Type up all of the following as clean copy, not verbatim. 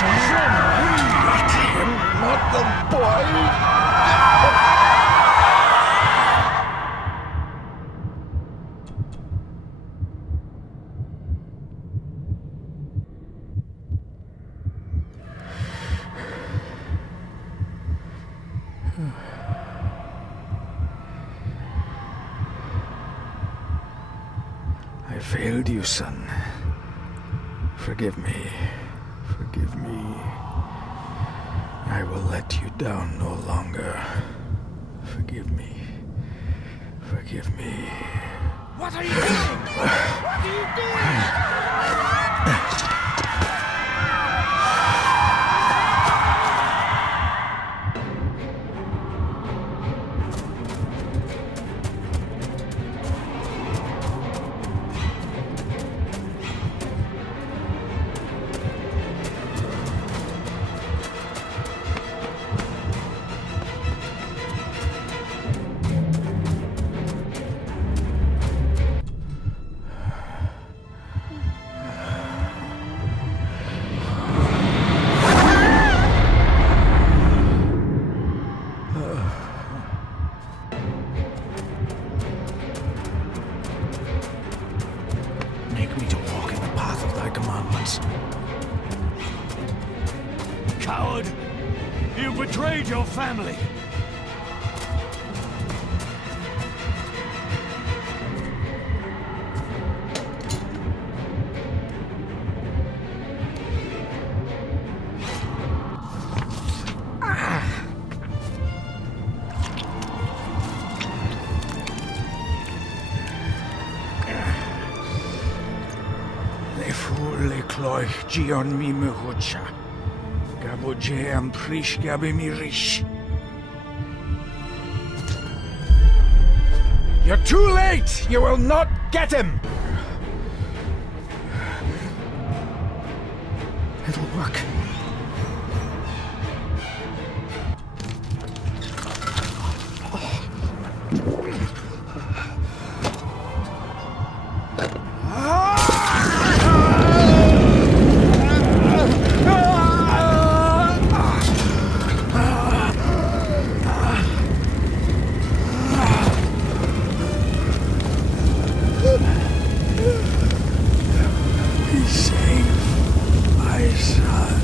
Not him, not the boy! I failed you, son. Forgive me. Forgive me. I will let you down no longer. Forgive me. Forgive me. What are you doing? What are you doing? Make me to walk in the path of thy commandments. Coward! You betrayed your family! Le fur le cloich gion mi mehucha. Gabo je am prish gabe mi rish. You're too late! You will not get him! It'll work. Save my son.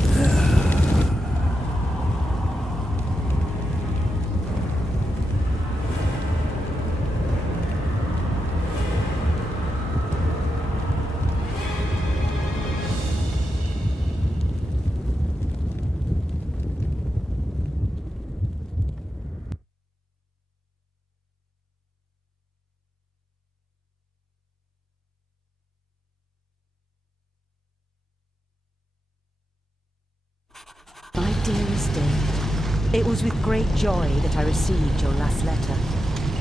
My dearest David, it was with great joy that I received your last letter.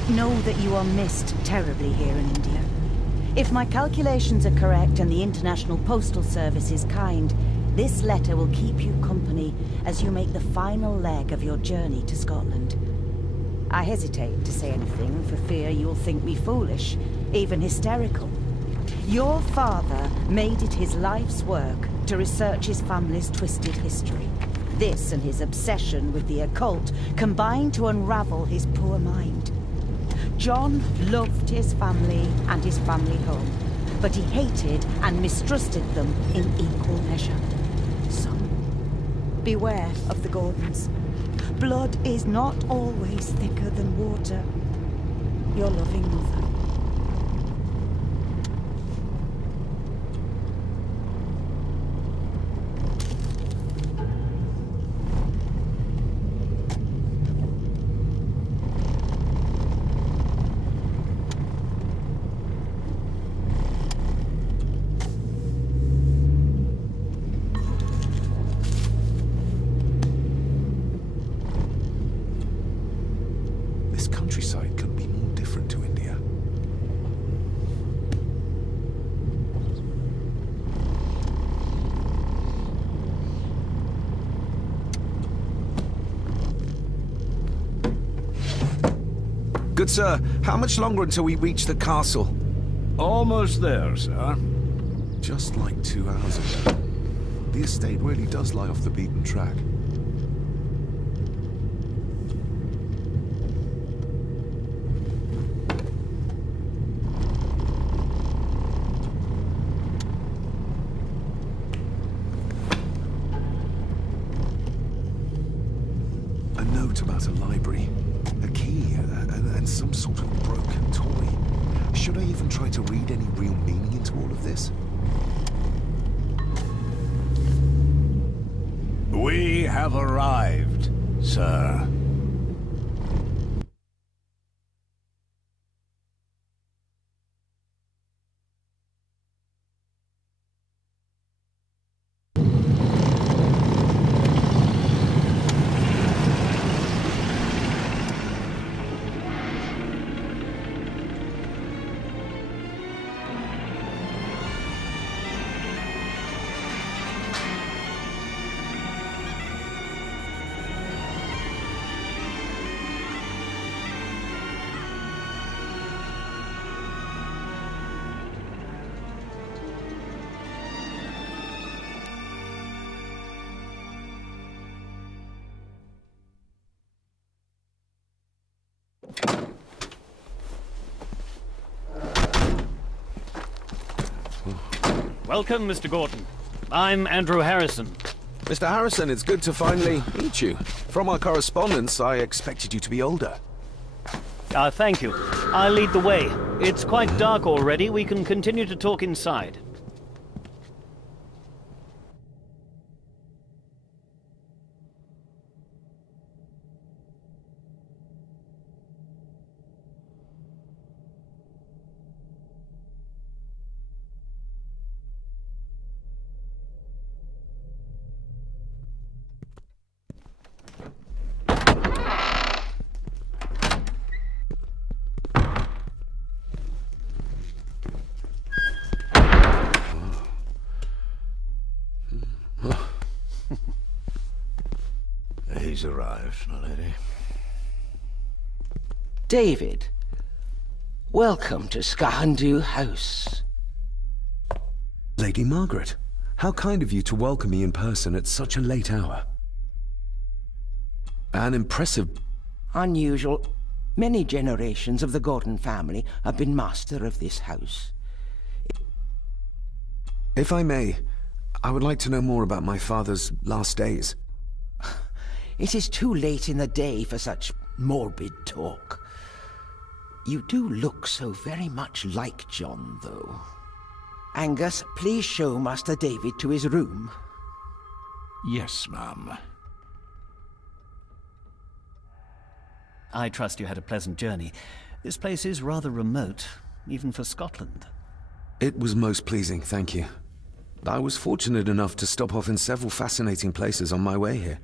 Know that you are missed terribly here in India. If my calculations are correct and the International Postal Service is kind, this letter will keep you company as you make the final leg of your journey to Scotland. I hesitate to say anything for fear you'll think me foolish, even hysterical. Your father made it his life's work to research his family's twisted history. This and his obsession with the occult combined to unravel his poor mind. John loved his family and his family home, but he hated and mistrusted them in equal measure. Son, beware of the Gordons. Blood is not always thicker than water. Your loving mother. This countryside couldn't be more different to India. Good sir, how much longer until we reach the castle? Almost there, sir. Just like 2 hours ago. The estate really does lie off the beaten track. A note about a library, a key, and some sort of broken toy. Should I even try to read any real meaning into all of this? We have arrived, sir. Welcome, Mr. Gordon. I'm Andrew Harrison. Mr. Harrison, it's good to finally meet you. From our correspondence, I expected you to be older. Thank you. I'll lead the way. It's quite dark already. We can continue to talk inside. He's arrived, my lady. David, welcome to Skahandu House. Lady Margaret, how kind of you to welcome me in person at such a late hour. An impressive... Unusual. Many generations of the Gordon family have been master of this house. If I may, I would like to know more about my father's last days. It is too late in the day for such morbid talk. You do look so very much like John, though. Angus, please show Master David to his room. Yes, ma'am. I trust you had a pleasant journey. This place is rather remote, even for Scotland. It was most pleasing, thank you. I was fortunate enough to stop off in several fascinating places on my way here.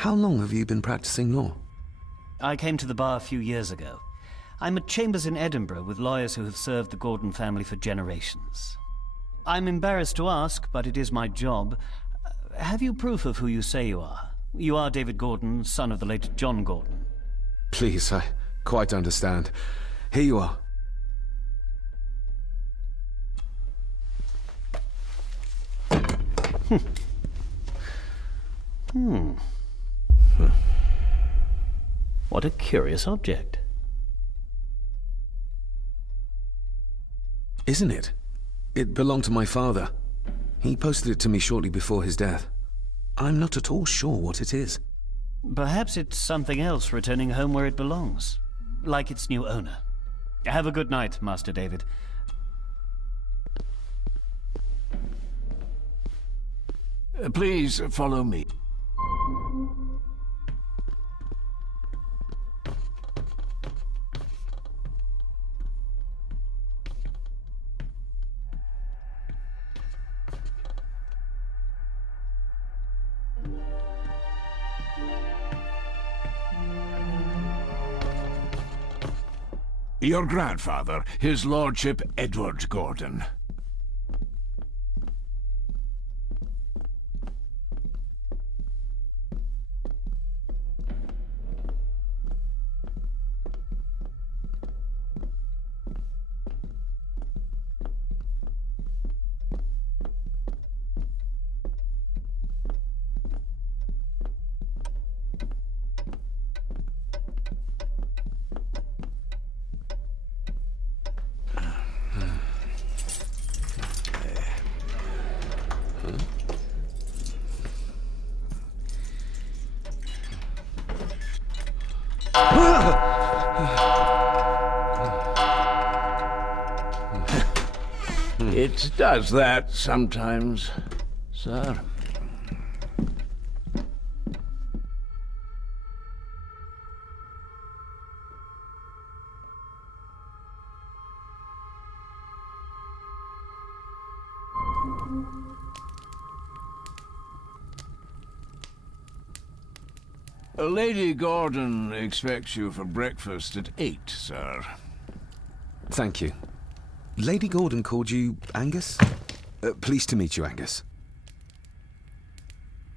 How long have you been practicing law? I came to the bar a few years ago. I'm at Chambers in Edinburgh with lawyers who have served the Gordon family for generations. I'm embarrassed to ask, but it is my job. Have you proof of who you say you are? You are David Gordon, son of the late John Gordon. Please, I quite understand. Here you are. What a curious object. Isn't it? It belonged to my father. He posted it to me shortly before his death. I'm not at all sure what it is. Perhaps it's something else returning home where it belongs, like its new owner. Have a good night, Master David. Please follow me. Your grandfather, His Lordship Edward Gordon. It does that sometimes, sir. Lady Gordon expects you for breakfast at 8, sir. Thank you. Lady Gordon called you Angus? Pleased to meet you, Angus.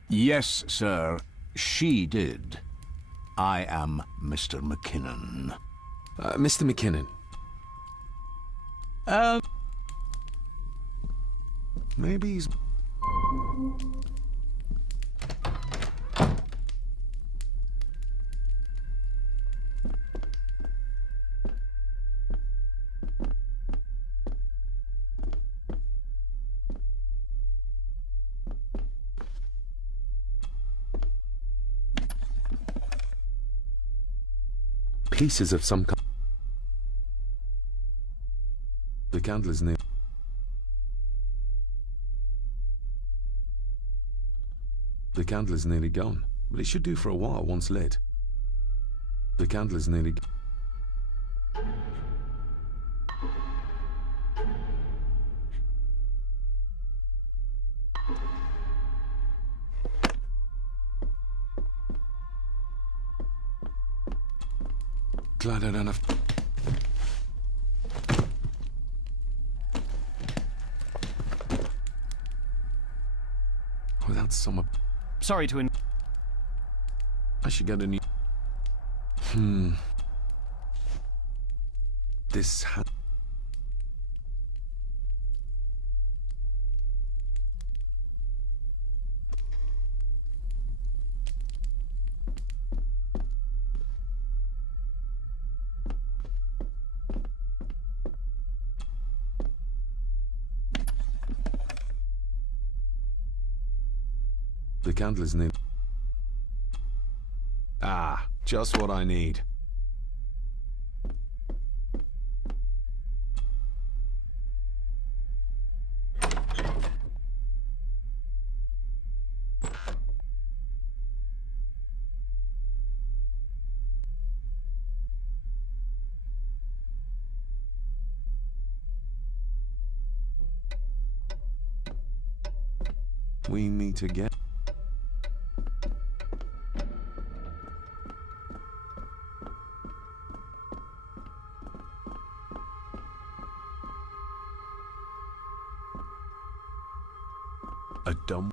Yes, sir. She did. I am Mr. McKinnon. Mr. McKinnon. Maybe he's... pieces of some kind. The candle is near. The candle is nearly gone, but it should do for a while once lit. The candle is nearly... Glad I don't have... Without some... Sorry to I should get a new... This ha... The candle is near... Ah, just what I need. We meet again. A dumb...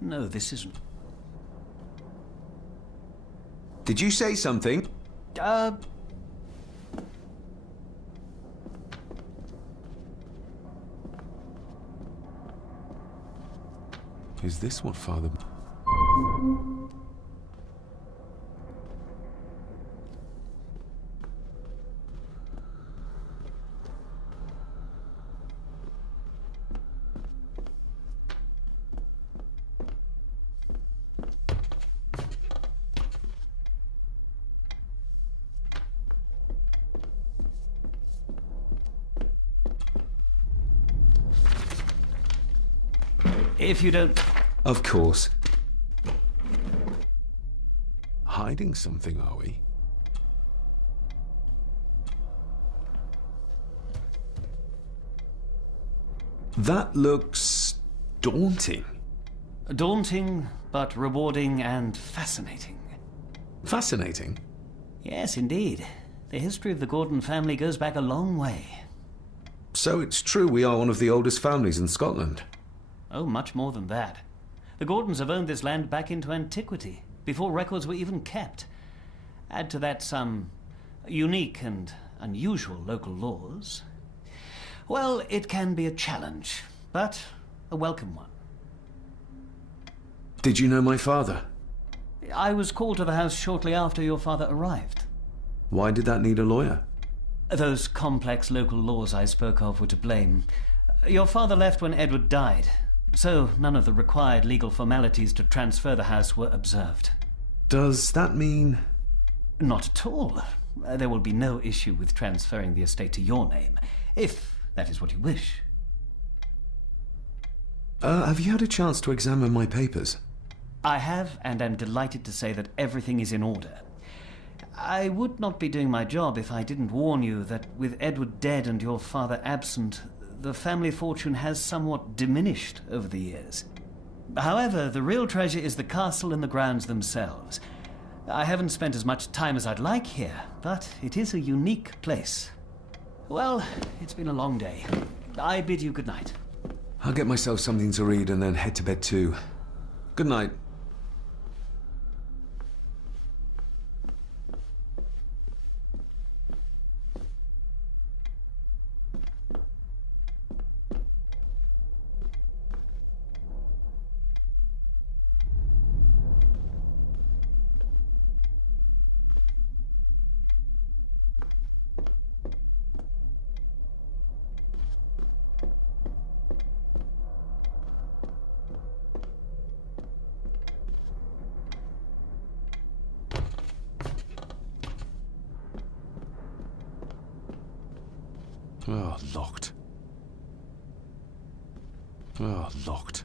No, this isn't. Did you say something? Is this what Father... If you don't... Of course. Hiding something, are we? That looks... daunting. Daunting, but rewarding and fascinating. Fascinating? Yes, indeed. The history of the Gordon family goes back a long way. So it's true we are one of the oldest families in Scotland. Oh, much more than that. The Gordons have owned this land back into antiquity, before records were even kept. Add to that some unique and unusual local laws. Well, it can be a challenge, but a welcome one. Did you know my father? I was called to the house shortly after your father arrived. Why did that need a lawyer? Those complex local laws I spoke of were to blame. Your father left when Edward died, so none of the required legal formalities to transfer the house were observed. Does that mean... Not at all. There will be no issue with transferring the estate to your name, if that is what you wish. Have you had a chance to examine my papers? I have, and am delighted to say that everything is in order. I would not be doing my job if I didn't warn you that with Edward dead and your father absent, the family fortune has somewhat diminished over the years. However, the real treasure is the castle and the grounds themselves. I haven't spent as much time as I'd like here, but it is a unique place. Well, it's been a long day. I bid you good night. I'll get myself something to read and then head to bed too. Good night. Oh, locked. Oh, locked.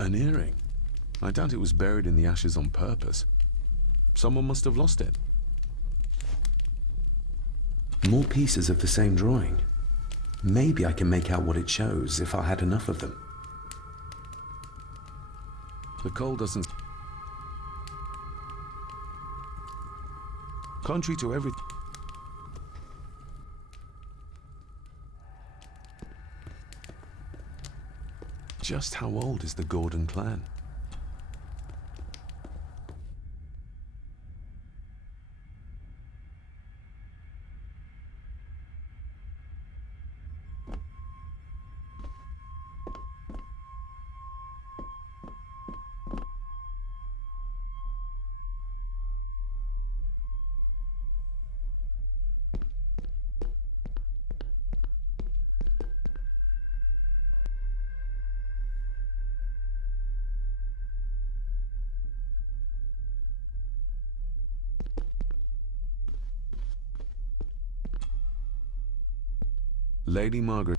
An earring? I doubt it was buried in the ashes on purpose. Someone must have lost it. More pieces of the same drawing. Maybe I can make out what it shows if I had enough of them. The coal doesn't... Contrary to everything... Just how old is the Gordon clan? Lady Margaret.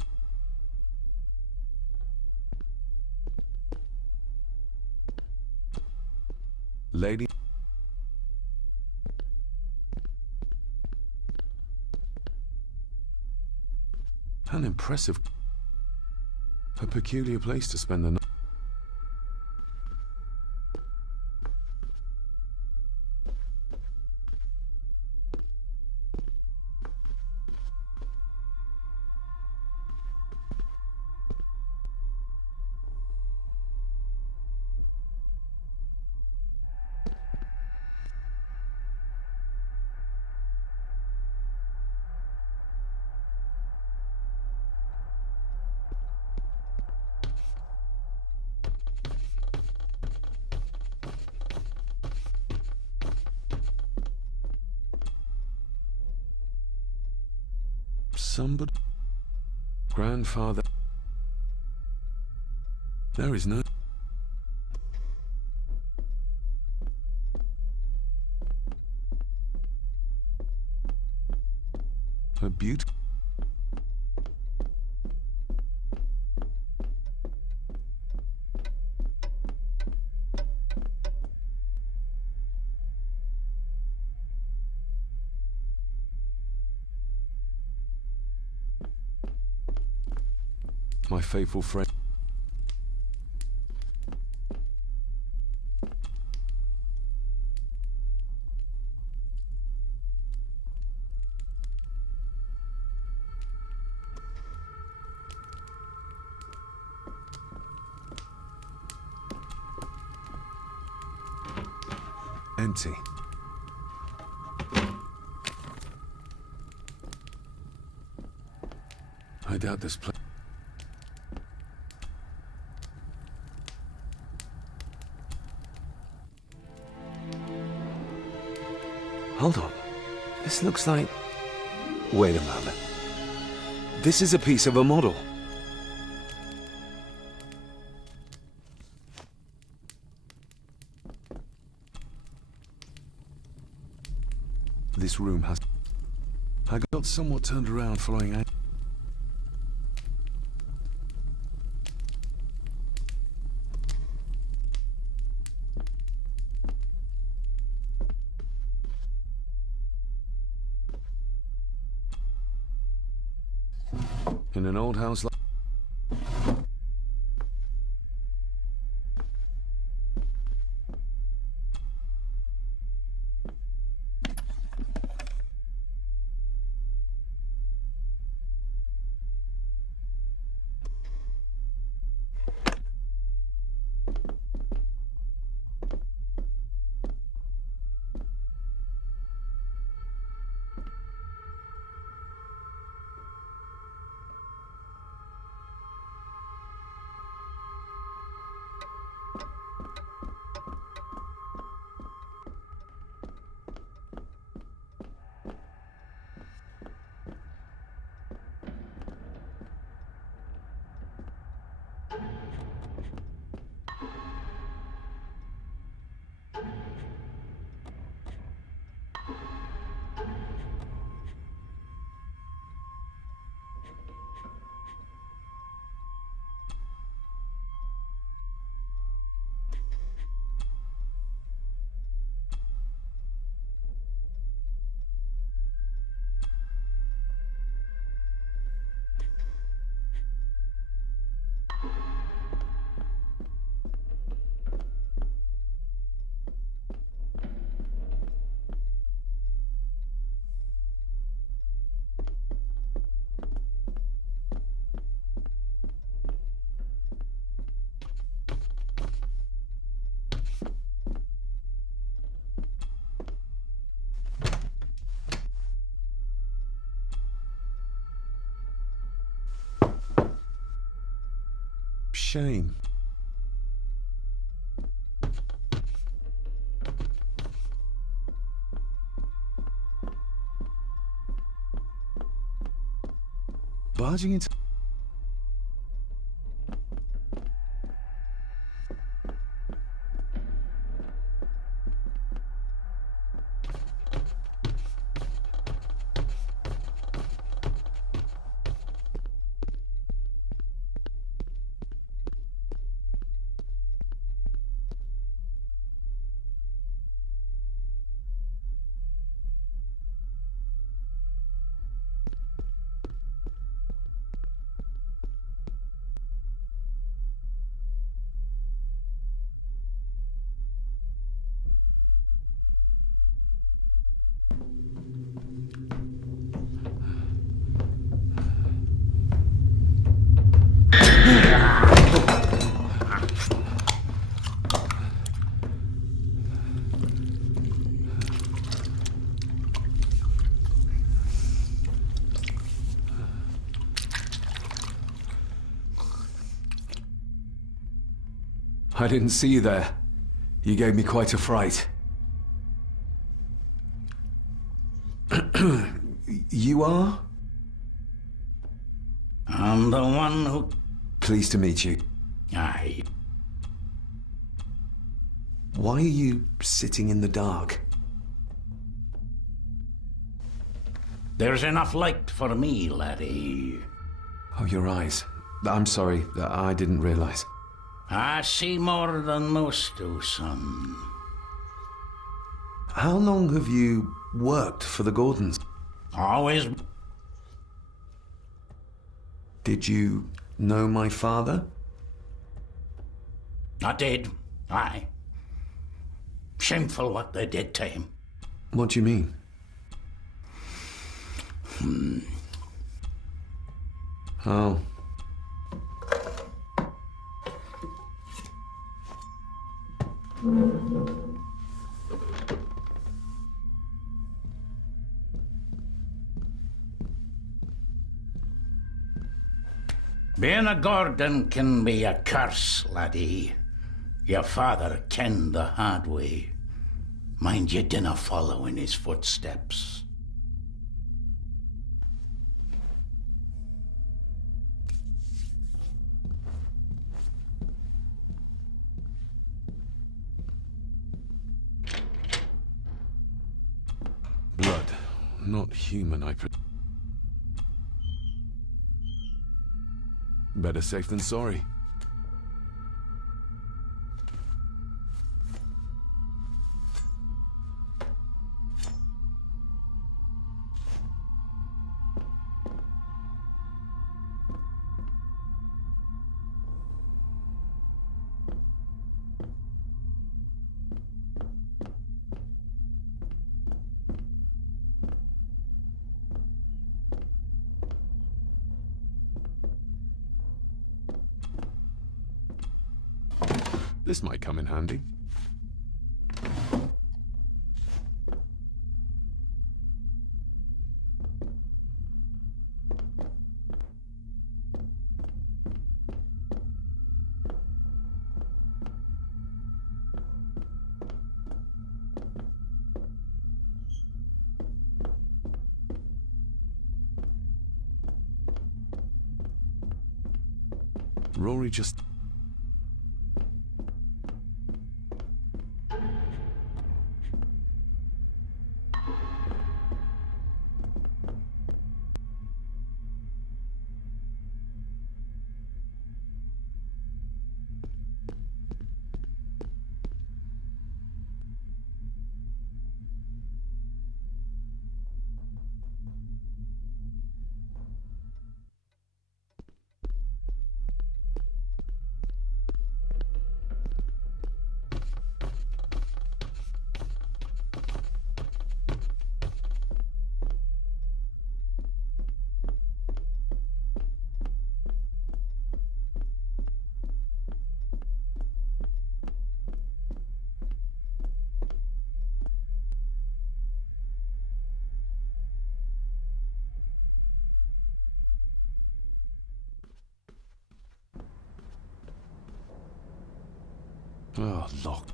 Lady... impressive. A peculiar place to spend the night. Somebody... Grandfather... There is no... A beautiful... My faithful friend. Empty. I doubt this place. Hold on. This looks like... Wait a moment. This is a piece of a model. This room has... I got somewhat turned around following... In an old house like... Shame. Barging into... I didn't see you there. You gave me quite a fright. You are? I'm the one who... Pleased to meet you. Aye. Why are you sitting in the dark? There's enough light for me, laddie. Oh, your eyes. I'm sorry, I didn't realize. I see more than most do, son. How long have you worked for the Gordons? Always... Did you know my father? I did. Aye. Shameful what they did to him. What do you mean? Oh. Being a Gordon can be a curse, laddie. Your father kenned the hard way. Mind you dinna follow in his footsteps. Blood. Not human, Better safe than sorry. This might come in handy. Rory just... Oh, lock.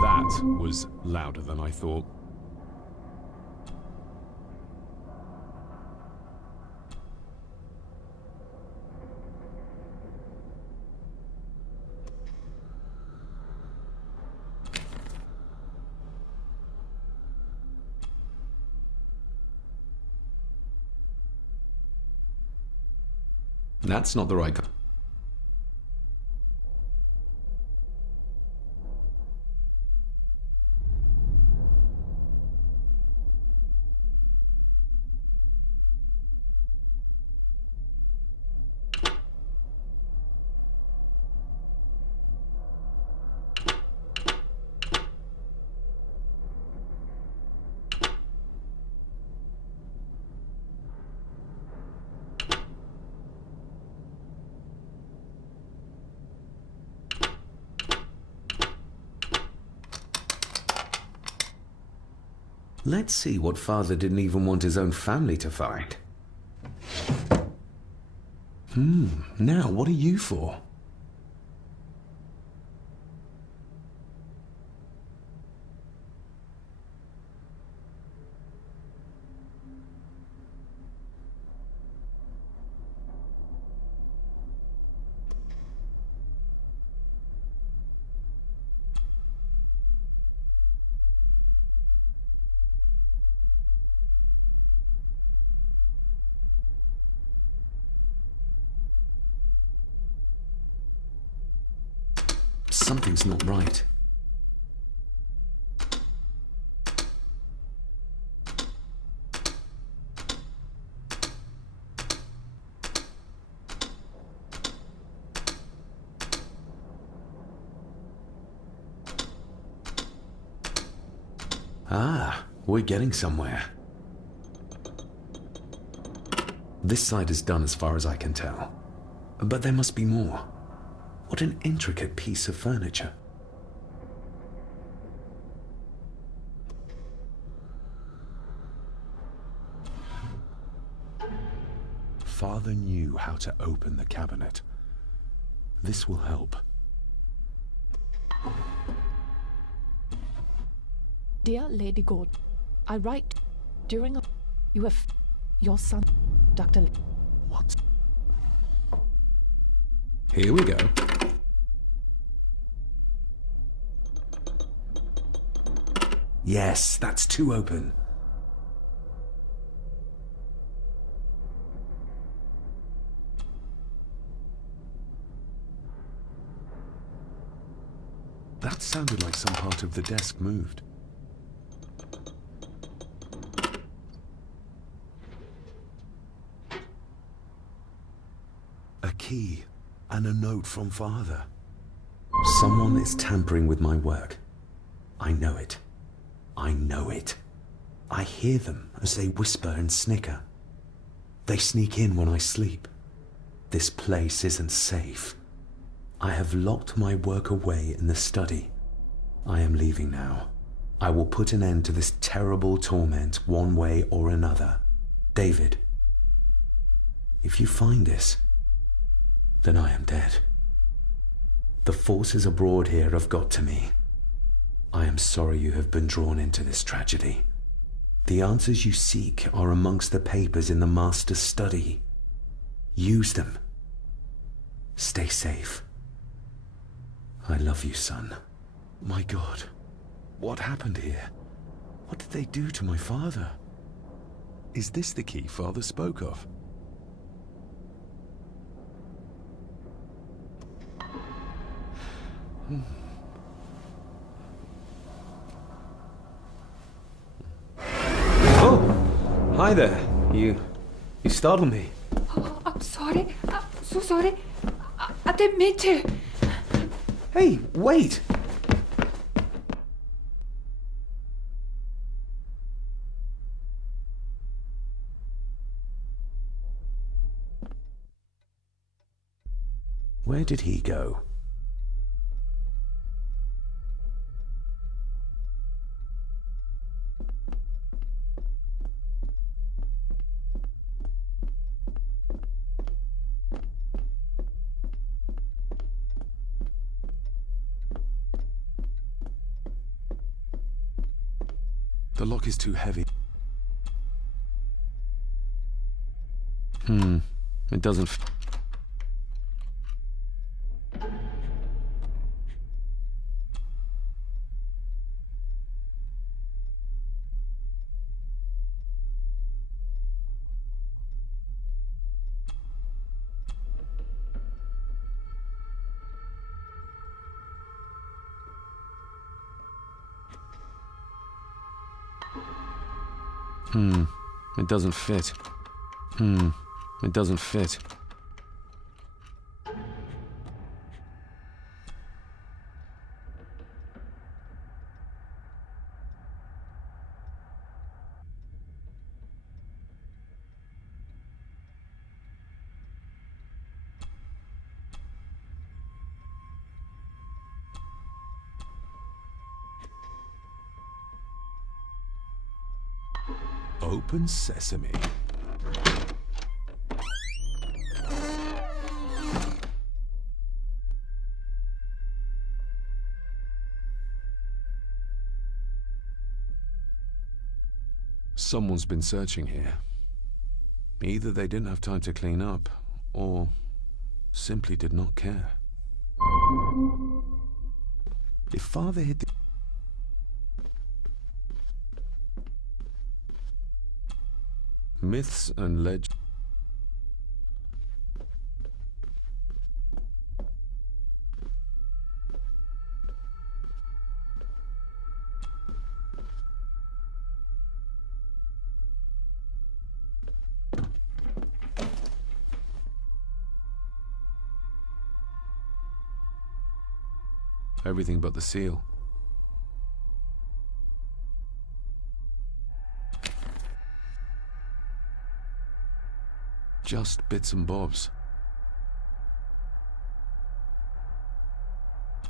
That was louder than I thought. That's not the right... Let's see what Father didn't even want his own family to find. Now what are you for? Something's not right. Ah, we're getting somewhere. This side is done as far as I can tell. But there must be more. What an intricate piece of furniture. Father knew how to open the cabinet. This will help. Dear Lady Gordon, I write during a... You have... Your son, Dr. What? Here we go. Yes, that's too open. That sounded like some part of the desk moved. A key and a note from Father. Someone is tampering with my work. I know it. I know it. I hear them as they whisper and snicker. They sneak in when I sleep. This place isn't safe. I have locked my work away in the study. I am leaving now. I will put an end to this terrible torment one way or another. David, if you find this, then I am dead. The forces abroad here have got to me. I am sorry you have been drawn into this tragedy. The answers you seek are amongst the papers in the Master's study. Use them. Stay safe. I love you, son. My God, what happened here? What did they do to my father? Is this the key Father spoke of? Oh! Hi there. You startled me. Oh, I'm sorry. I'm so sorry. I didn't mean to. Hey, wait! Where did he go? The lock is too heavy. It doesn't... It doesn't fit. It doesn't fit. Open sesame. Someone's been searching here. Either they didn't have time to clean up, or simply did not care. If Father hid the... Myths and legends. Everything but the seal. Just bits and bobs.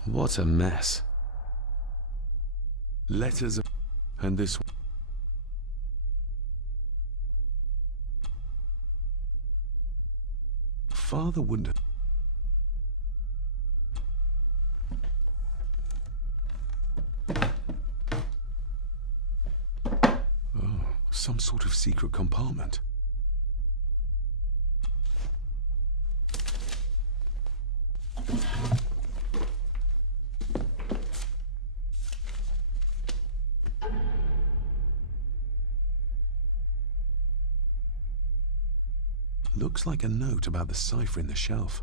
What a mess. Letters and this... Father wouldn't... Oh, some sort of secret compartment. Looks like a note about the cipher in the shelf.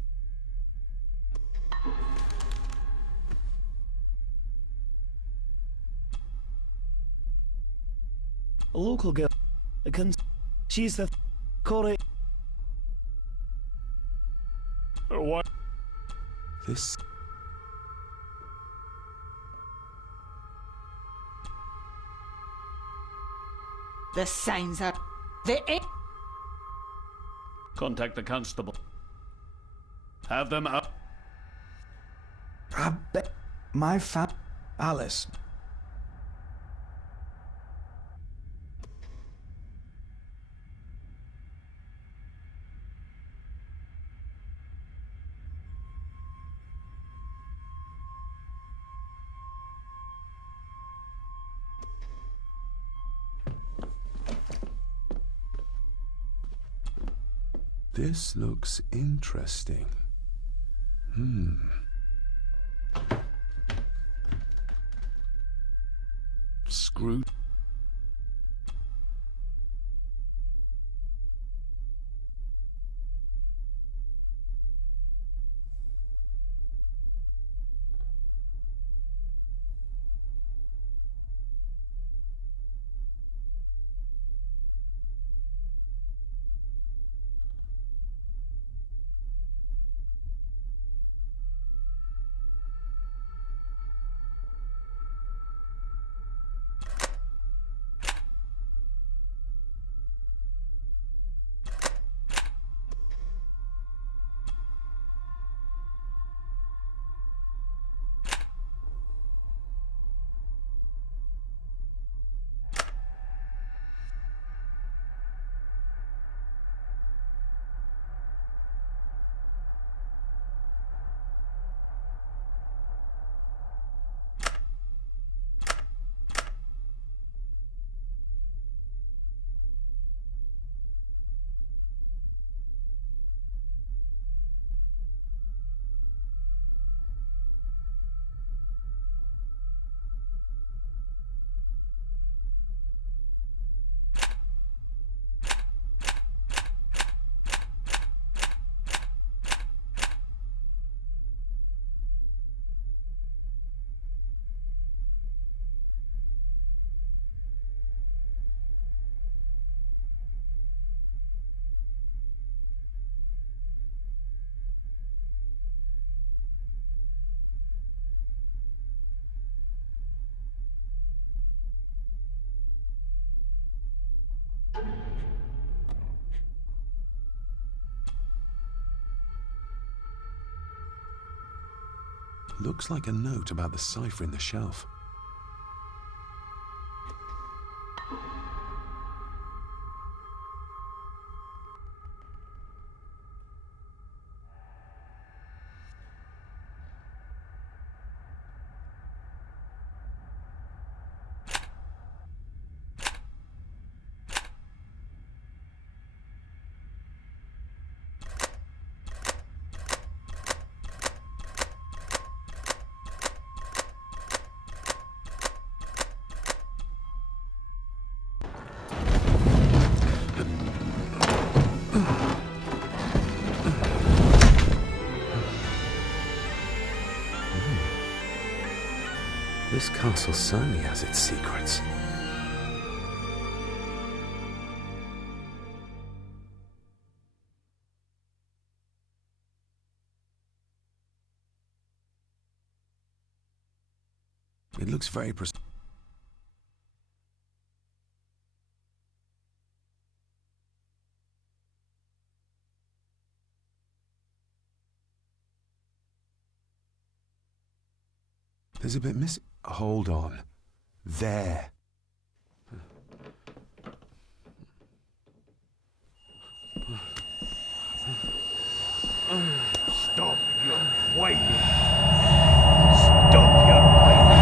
A local girl. She's the... Corey... What? This... The signs are... They ain't... Contact the constable. Have them up. I bet my Alice. This looks interesting. Screw... Looks like a note about the cipher in the shelf. This castle certainly has its secrets. It looks very precise. There's a bit missing. Hold on. There. Stop your whining. Stop your whining.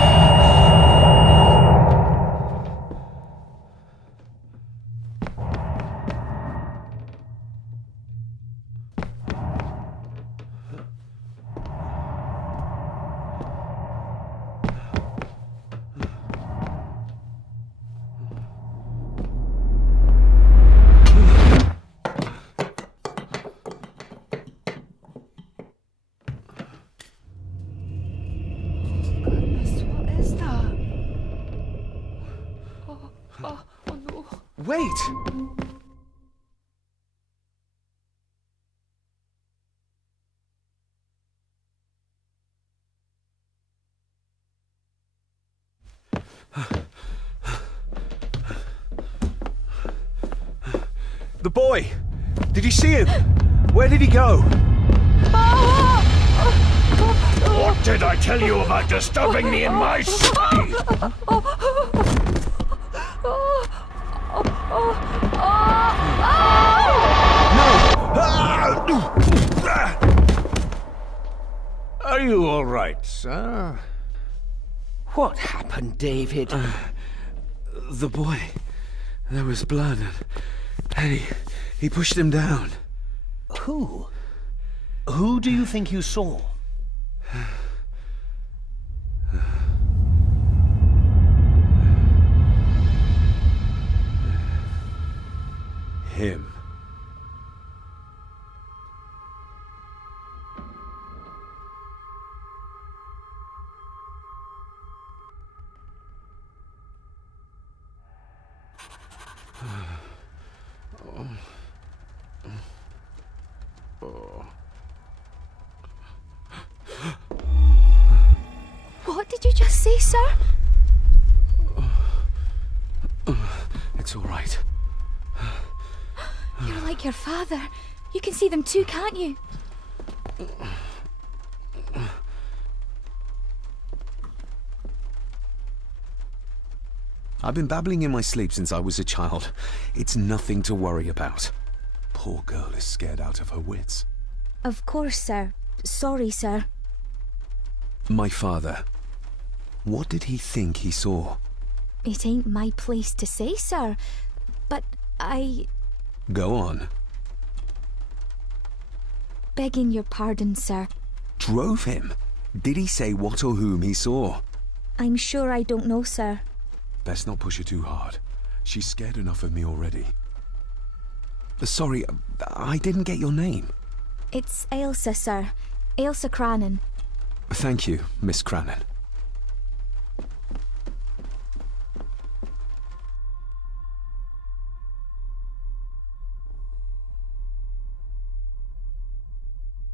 Wait! The boy! Did you see him? Where did he go? What did I tell you about disturbing me in my study? Are you all right, sir? What happened, David? The boy. There was blood, and he pushed him down. Who? Who do you think you saw? Him. What did you just say, sir? It's all right. You're like your father. You can see them too, can't you? I've been babbling in my sleep since I was a child. It's nothing to worry about. Poor girl is scared out of her wits. Of course, sir. Sorry, sir. My father. What did he think he saw? It ain't my place to say, sir. But I... Go on. Begging your pardon, sir. Drove him? Did he say what or whom he saw? I'm sure I don't know, sir. Best not push her too hard. She's scared enough of me already. Sorry, I didn't get your name. It's Ailsa, sir. Ailsa Crannan. Thank you, Miss Crannan.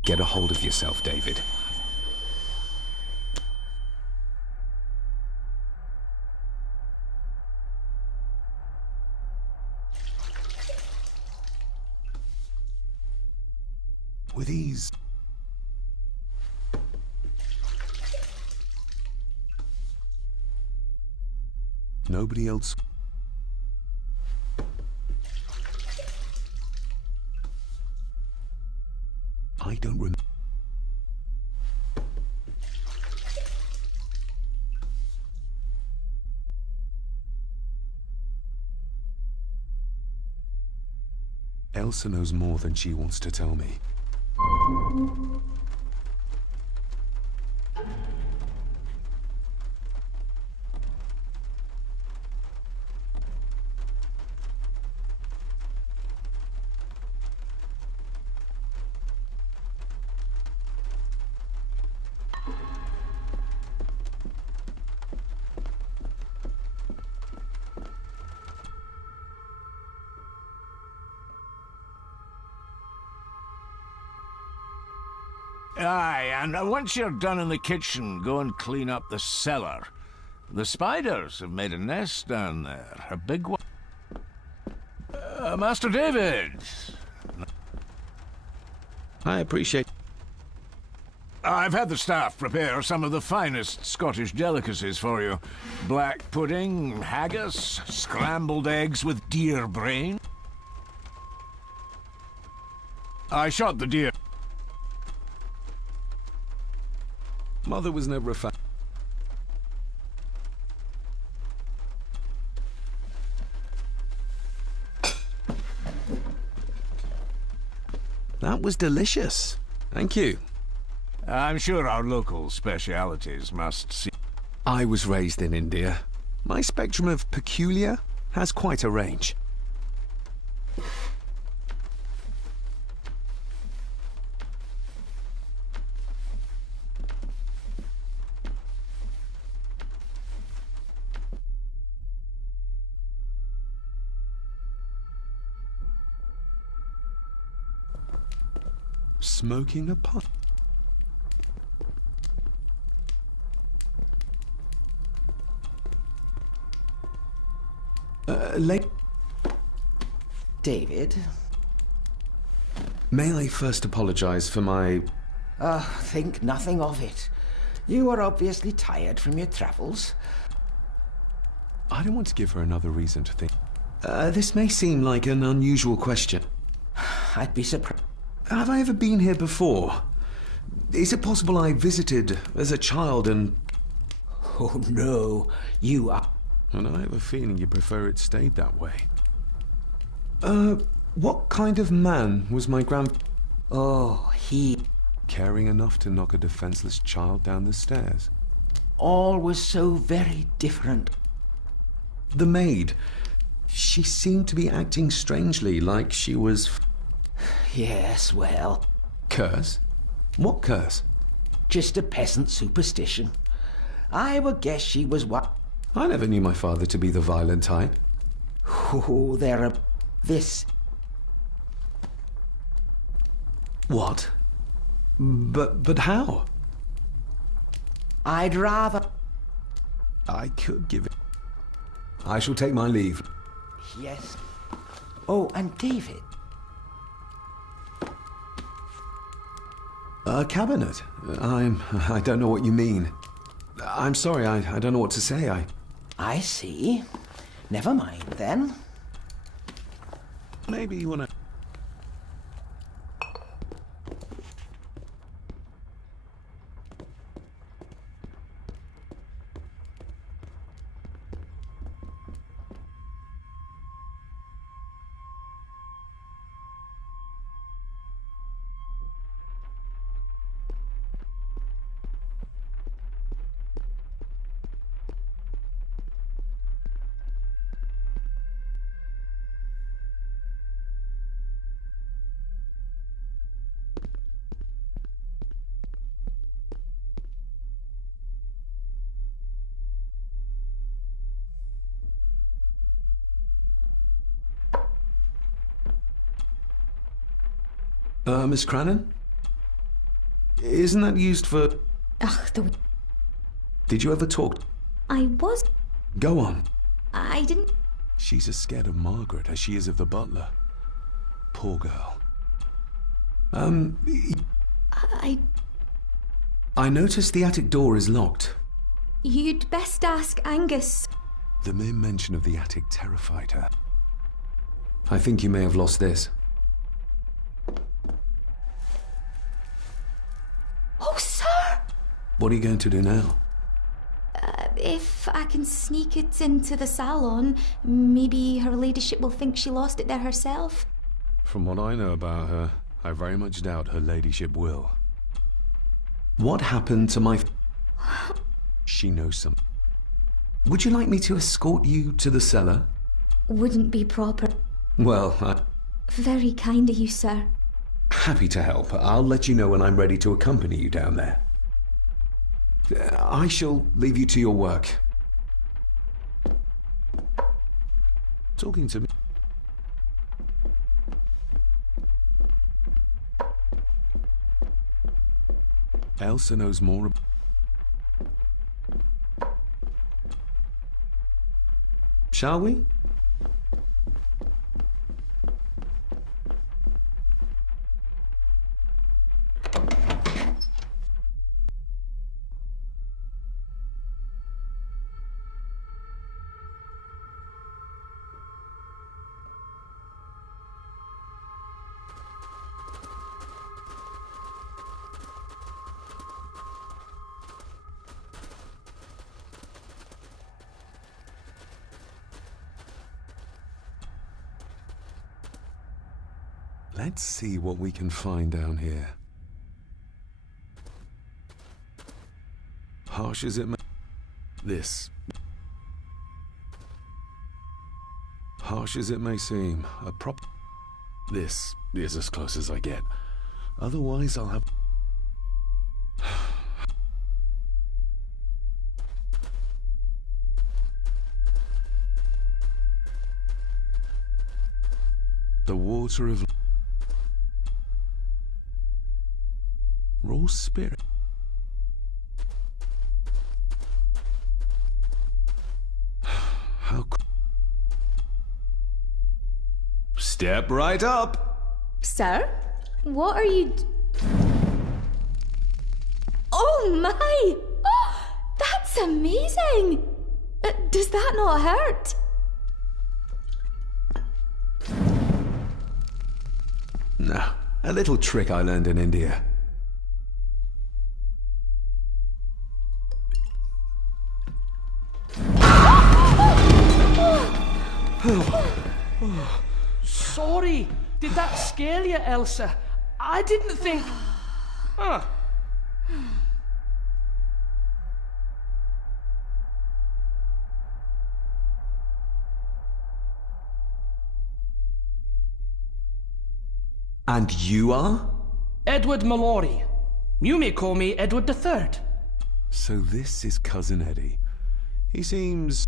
Get a hold of yourself, David. With these... Nobody else... I don't remember... Elsa knows more than she wants to tell me. Aye, and once you're done in the kitchen, go and clean up the cellar. The spiders have made a nest down there, a big one. Master David! I appreciate... I've had the staff prepare some of the finest Scottish delicacies for you. Black pudding, haggis, scrambled eggs with deer brain. I shot the deer. Mother was never a fan. That was delicious. Thank you. I'm sure our local specialities must see. I was raised in India. My spectrum of peculiar has quite a range. Smoking a pipe. David? May I first apologize for my... Think nothing of it. You are obviously tired from your travels. I don't want to give her another reason to think. This may seem like an unusual question. I'd be surprised. Have I ever been here before? Is it possible I visited as a child and... Oh no, you are... And I have a feeling you prefer it stayed that way. What kind of man was my Oh, he... Caring enough to knock a defenseless child down the stairs? All was so very different. The maid. She seemed to be acting strangely, like she was... Yes, well... Curse? What curse? Just a peasant superstition. I would guess she was what... I never knew my father to be the violent type. Oh, there are... This... What? But how? I'd rather... I could give it... I shall take my leave. Yes. Oh, and David... A cabinet? I don't know what you mean. I'm sorry, I don't know what to say. I see. Never mind, then. Maybe you wanna... Miss Crannan? Isn't that used for... Ugh, Did you ever talk... I was... Go on. I didn't... She's as scared of Margaret as she is of the butler. Poor girl. I noticed the attic door is locked. You'd best ask Angus. The mere mention of the attic terrified her. I think you may have lost this. Oh, sir! What are you going to do now? If I can sneak it into the salon, maybe her ladyship will think she lost it there herself. From what I know about her, I very much doubt her ladyship will. What happened to my... She knows something. Would you like me to escort you to the cellar? Wouldn't be proper. Well, Very kind of you, sir. Happy to help. I'll let you know when I'm ready to accompany you down there. I shall leave you to your work. Talking to me. Elsa knows more. Shall we? Let's see what we can find down here. Harsh as it may... Harsh as it may seem, This is as close as I get. Otherwise, I'll have... The water of... Raw spirit. How... Step right up! Sir? What are you... Oh my! Oh, that's amazing! Does that not hurt? No, a little trick I learned in India. Sorry, did that scare you, Elsa? I didn't think... Huh. And you are? Edward Mallory. You may call me Edward III. So this is Cousin Eddie. He seems...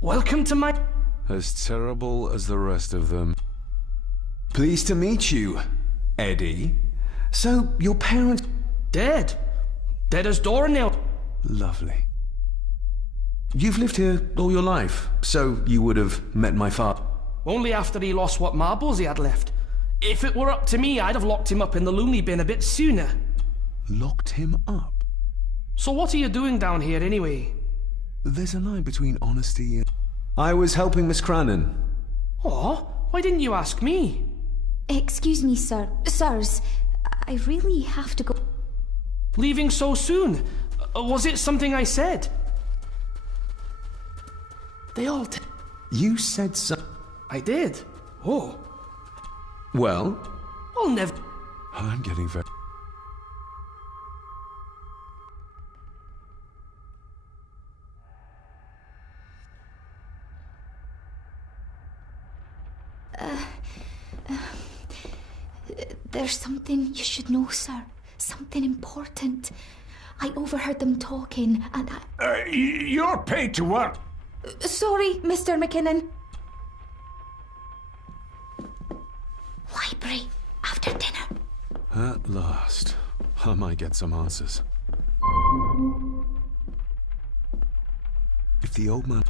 Welcome to my... as terrible as the rest of them. Pleased to meet you, Eddie. So, your parents... Dead. Dead as doornail. Lovely. You've lived here all your life, so you would have met my father. Only after he lost what marbles he had left. If it were up to me, I'd have locked him up in the loony bin a bit sooner. Locked him up? So what are you doing down here anyway? There's a line between honesty and... I was helping Miss Cranon. Oh, why didn't you ask me? Excuse me, sir. Sirs, I really have to go. Leaving so soon? Was it something I said? They all... You said so... I did. Oh. Well? I'll never... I'm getting very... There's something you should know, sir. Something important. I overheard them talking, and I... You're paid to work. Sorry, Mr. McKinnon. Library, after dinner. At last. I might get some answers. If the old man...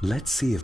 Let's see if...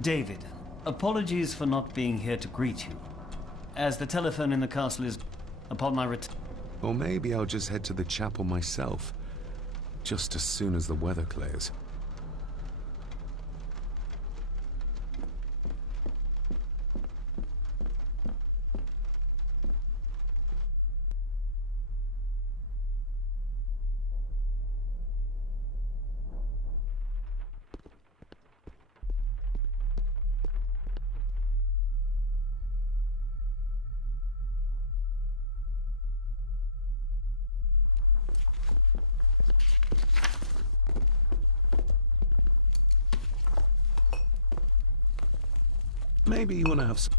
David, apologies for not being here to greet you. As the telephone in the castle is upon my return. Or maybe I'll just head to the chapel myself, just as soon as the weather clears. Maybe you want to have some...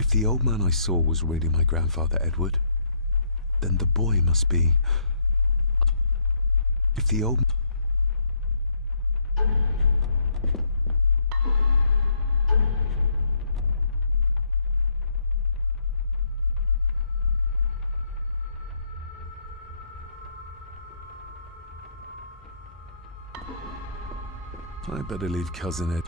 If the old man I saw was really my grandfather Edward, then the boy must be... If the old... I better leave Cousin Ed...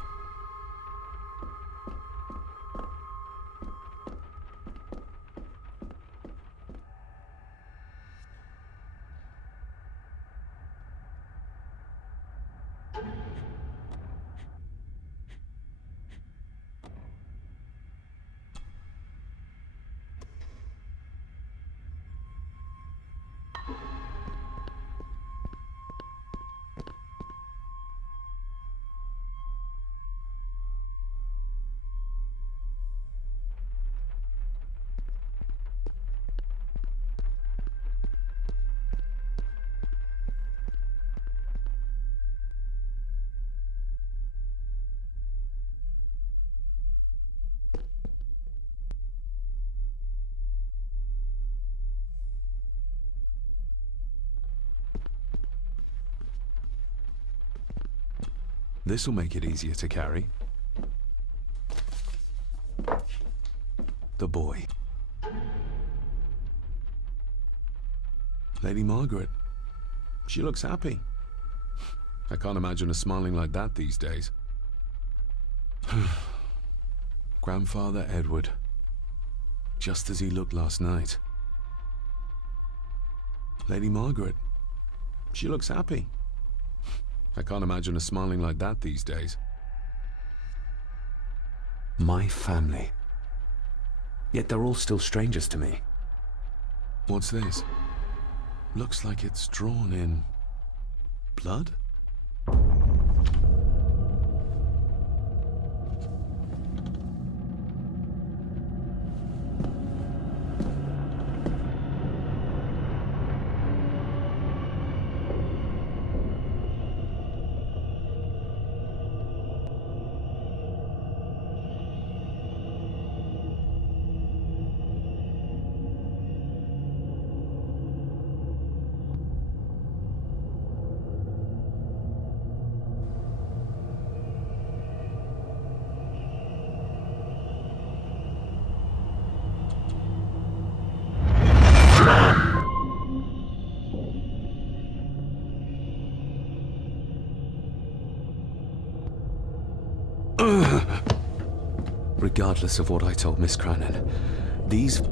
This'll make it easier to carry. The boy. Lady Margaret. She looks happy. I can't imagine her smiling like that these days. Grandfather Edward. Just as he looked last night. Lady Margaret. She looks happy. I can't imagine her smiling like that these days. My family. Yet they're all still strangers to me. What's this? Looks like it's drawn in... blood? Regardless of what I told Miss Cranon, these...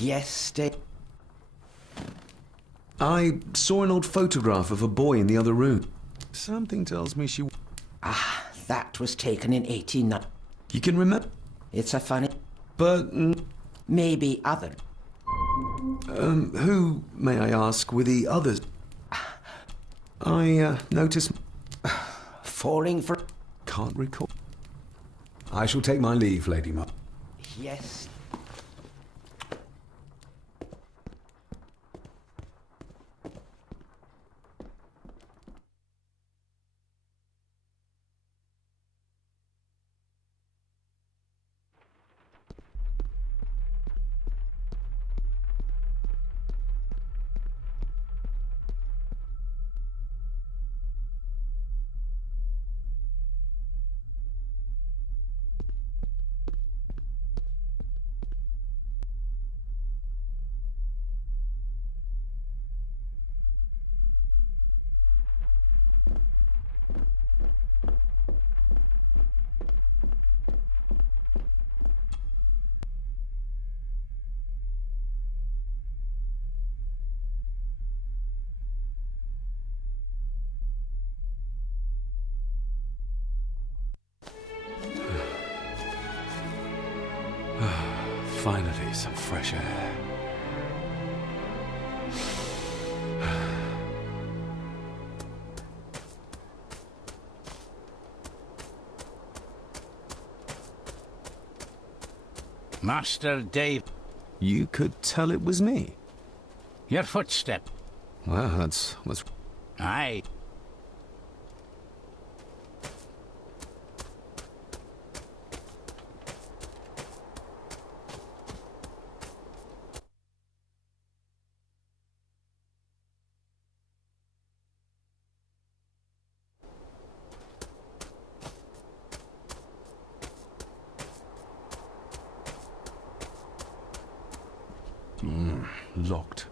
Yes, Dave? I saw an old photograph of a boy in the other room. Something tells me she... Ah, that was taken in 1890. You can remember? It's a funny... But... Maybe other. Who, may I ask, were the others? I, noticed... Falling for... Can't recall. I shall take my leave, Lady Mar... Yes. Finally, some fresh air. Master Dave. You could tell it was me. Your footstep. Well, that's... Aye. Locked.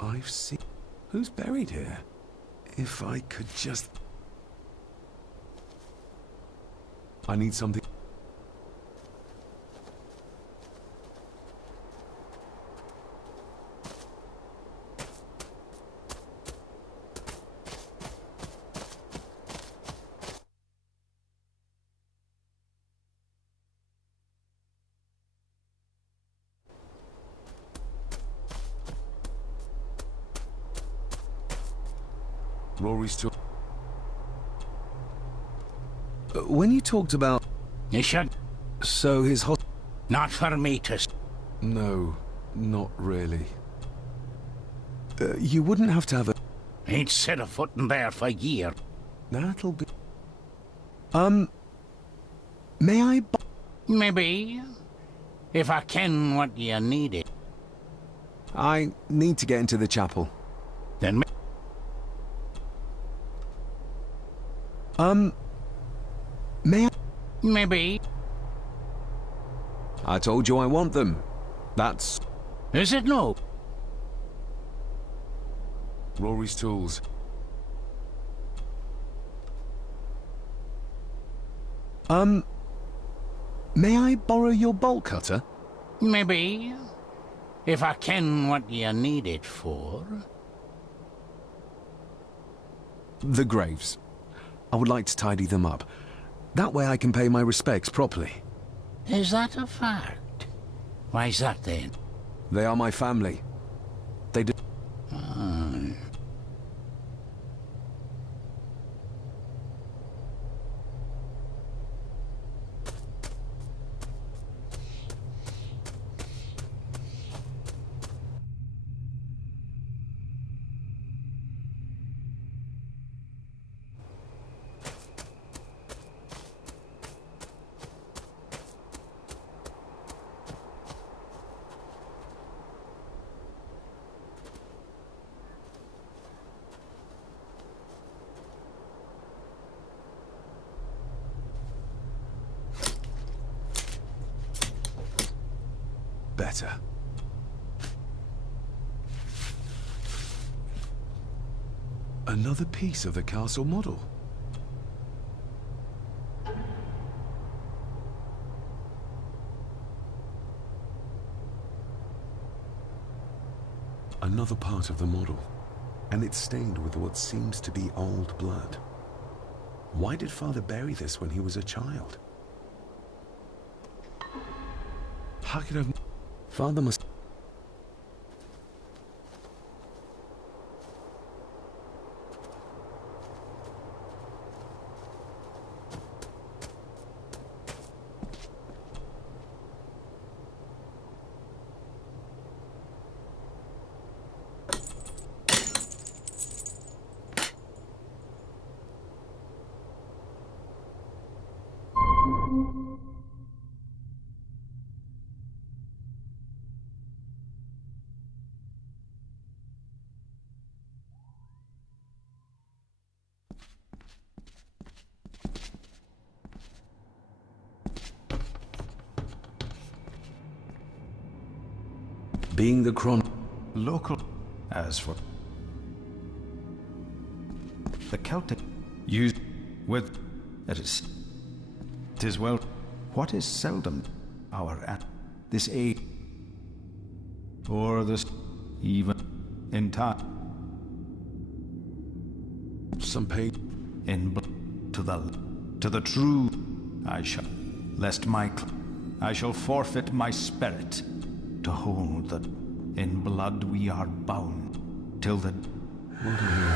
I've seen... Who's buried here? If I could just... I need something... Rory's still... when you talked about... You should... So his hot... Not for me to... No, not really. You wouldn't have to have a... Ain't set a foot in there for a year. That'll be... May I... Maybe. If I ken what you needed. I need to get into the chapel. Then... May I... Maybe. I told you I want them. That's... Is it no? Rory's tools. May I borrow your bolt cutter? Maybe. If I ken what you need it for. The graves. I would like to tidy them up. That way I can pay my respects properly. Is that a fact? Why's that then? They are my family. They do. Better. Another piece of the castle model. Another part of the model, and it's stained with what seems to be old blood. Why did Father bury this when he was a child? How could have... Father must... Being the local. As for the Celtic used with it is well what is seldom our at this age or this even in time some pay in to the true I shall lest I shall forfeit my spirit to hold that in blood we are bound till the... What are you?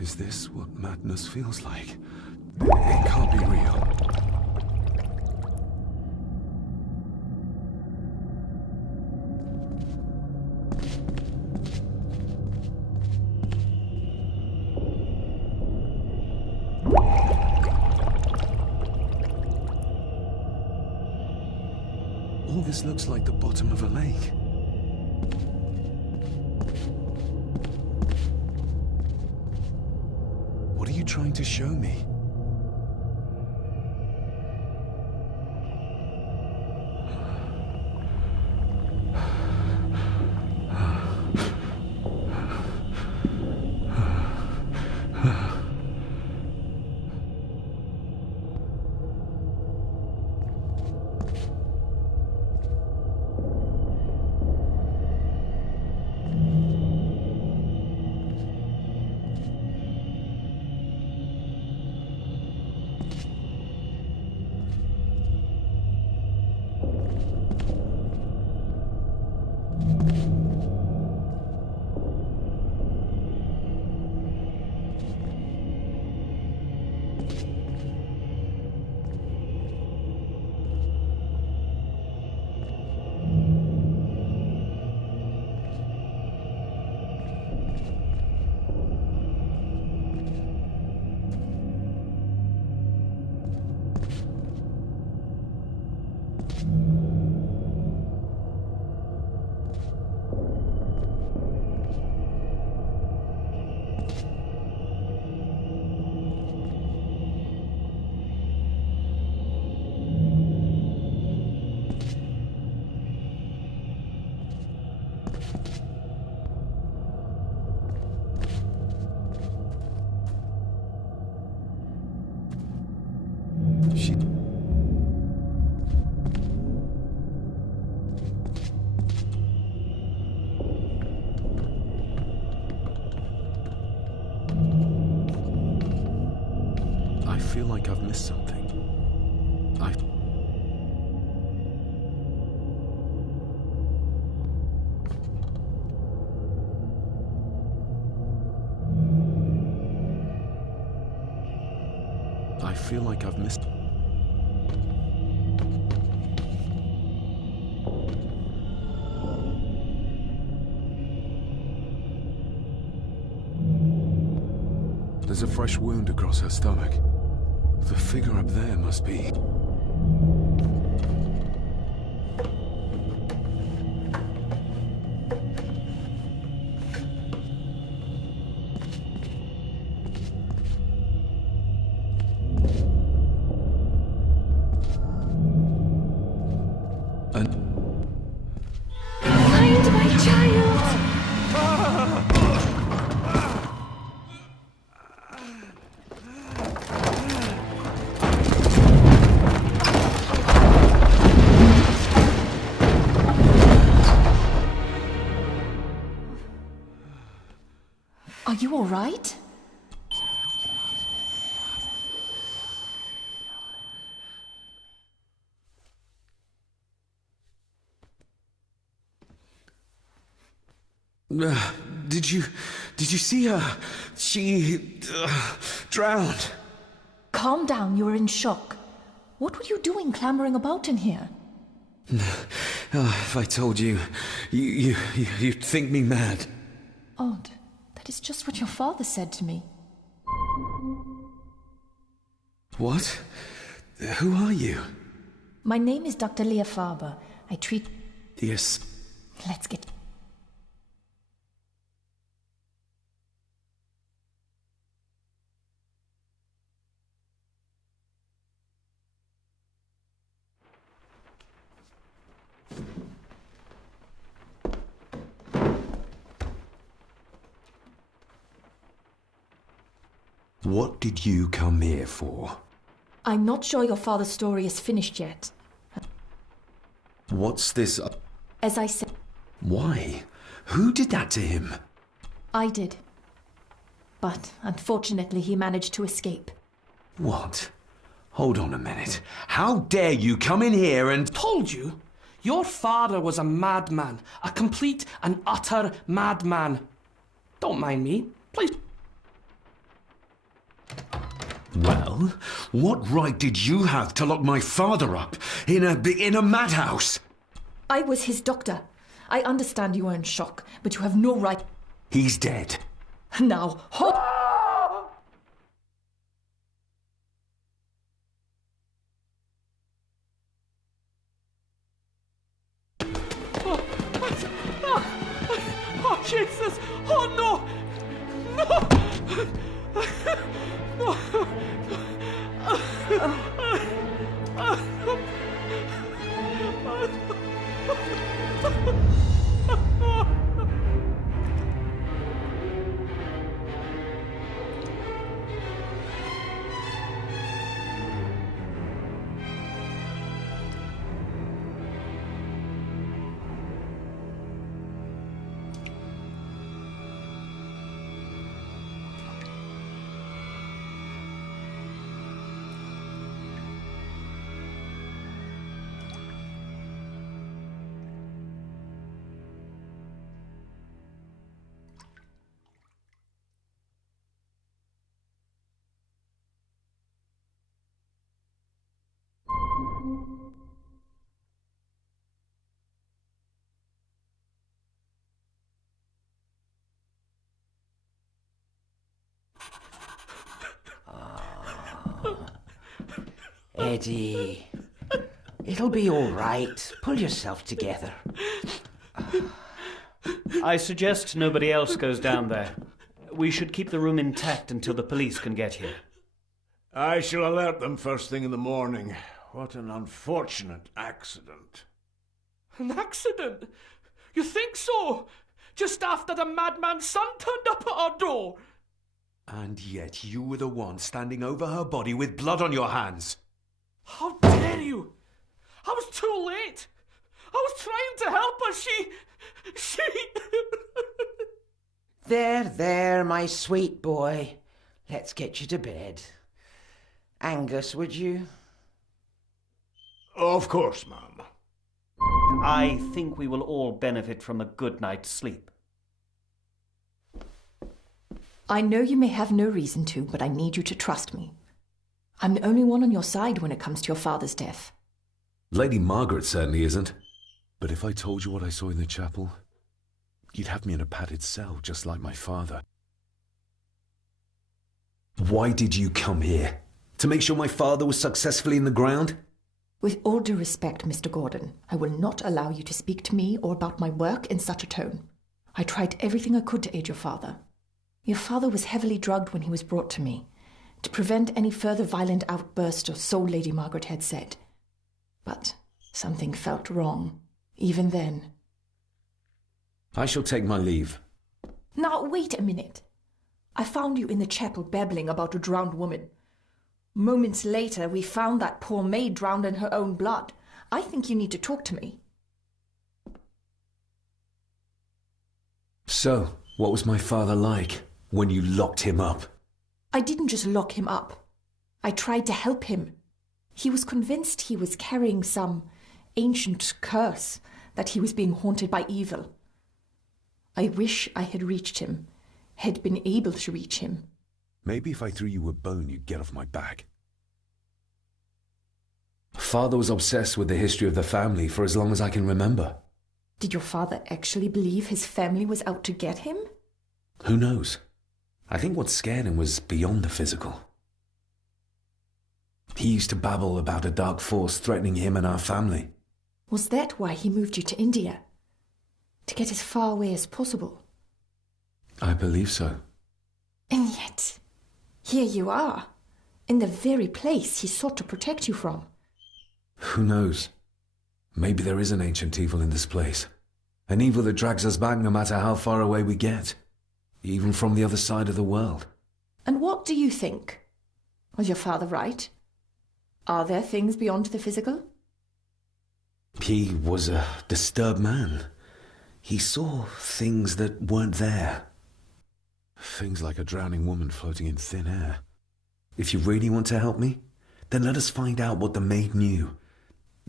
Is this what madness feels like? It can't be real. All this looks like the bottom of a lake. What are you trying to show me? She... I feel like I've missed something. I feel like I've missed... There's a fresh wound across her stomach. The figure up there must be... Find my child! Are you all right? Did you see her? She... drowned. Calm down, you were in shock. What were you doing clambering about in here? If I told you, you'd think me mad. Odd. That is just what your father said to me. What? Who are you? My name is Dr. Leah Faber. I treat... Yes. Let's get... What did you come here for? I'm not sure your father's story is finished yet. What's this? As I said, Why? Who did that to him? I did. But unfortunately, he managed to escape. What? Hold on a minute. How dare you come in here and... Told you? Your father was a madman. A complete and utter madman. Don't mind me. Please. Well, what right did you have to lock my father up in a madhouse? I was his doctor. I understand you are in shock, but you have no right... He's dead. Now, hold... Oh, Jesus! Oh, no! No! No! Eddie, it'll be all right. Pull yourself together. I suggest nobody else goes down there. We should keep the room intact until the police can get here. I shall alert them first thing in the morning. What an unfortunate accident. An accident? You think so? Just after the madman's son turned up at our door. And yet you were the one standing over her body with blood on your hands. How dare you? I was too late. I was trying to help her. She... There, my sweet boy. Let's get you to bed. Angus, would you? Of course, ma'am. I think we will all benefit from a good night's sleep. I know you may have no reason to, but I need you to trust me. I'm the only one on your side when it comes to your father's death. Lady Margaret certainly isn't. But if I told you what I saw in the chapel, you'd have me in a padded cell, just like my father. Why did you come here? To make sure my father was successfully in the ground? With all due respect, Mr. Gordon, I will not allow you to speak to me or about my work in such a tone. I tried everything I could to aid your father. Your father was heavily drugged when he was brought to me, to prevent any further violent outburst, or so Lady Margaret had said. But something felt wrong, even then. I shall take my leave. Now, wait a minute. I found you in the chapel babbling about a drowned woman. Moments later, we found that poor maid drowned in her own blood. I think you need to talk to me. So, what was my father like when you locked him up? I didn't just lock him up. I tried to help him. He was convinced he was carrying some ancient curse, that he was being haunted by evil. I wish I had reached him, had been able to reach him. Maybe if I threw you a bone, you'd get off my back. Father was obsessed with the history of the family for as long as I can remember. Did your father actually believe his family was out to get him? Who knows? I think what scared him was beyond the physical. He used to babble about a dark force threatening him and our family. Was that why he moved you to India? To get as far away as possible? I believe so. And yet, here you are, in the very place he sought to protect you from. Who knows? Maybe there is an ancient evil in this place. An evil that drags us back no matter how far away we get. Even from the other side of the world. And what do you think? Was your father right? Are there things beyond the physical? He was a disturbed man. He saw things that weren't there. Things like a drowning woman floating in thin air. If you really want to help me, then let us find out what the maid knew.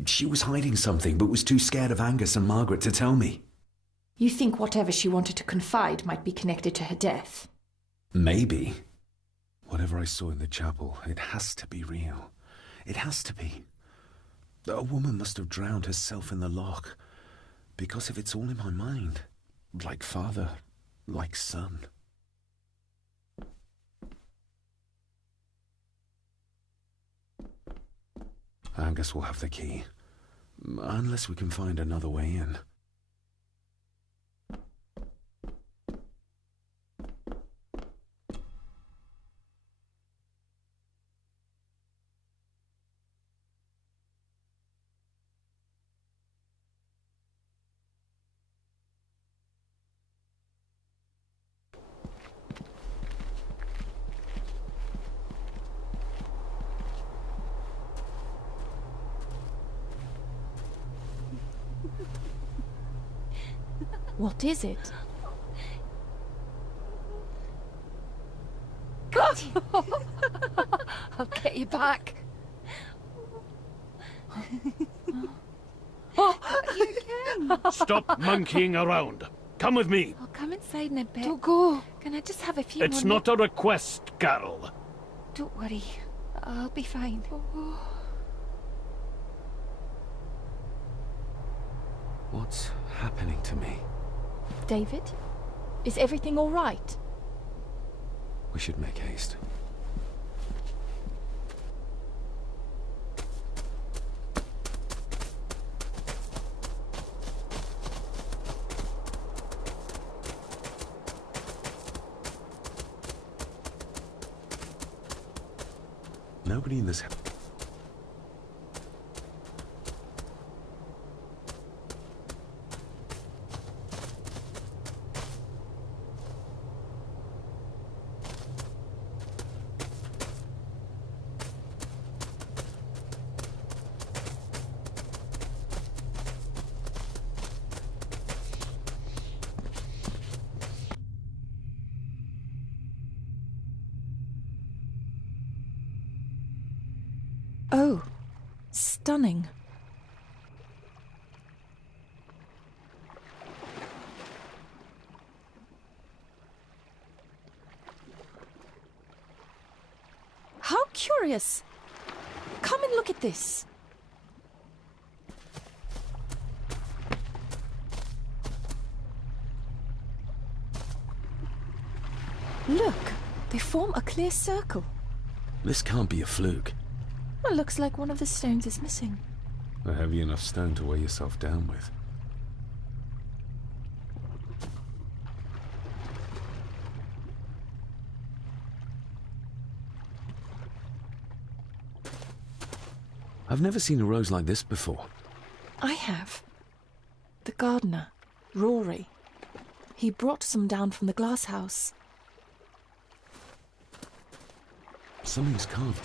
She was hiding something, but was too scared of Angus and Margaret to tell me. You think whatever she wanted to confide might be connected to her death? Maybe. Whatever I saw in the chapel, it has to be real. It has to be. A woman must have drowned herself in the loch. Because if it's all in my mind, like father, like son. Angus will have the key. Unless we can find another way in. What is it? I'll get you back. Stop monkeying around. Come with me. I'll come inside in a bit. Don't go. Can I just have a few It's more not a request, Carol. Don't worry. I'll be fine. What's happening to me? David? Is everything all right? We should make haste. Nobody in this... Oh, stunning. How curious. Come and look at this. Look, they form a clear circle. This can't be a fluke. Well, looks like one of the stones is missing. A heavy enough stone to weigh yourself down with. I've never seen a rose like this before. I have. The gardener, Rory. He brought some down from the glass house. Something's carved.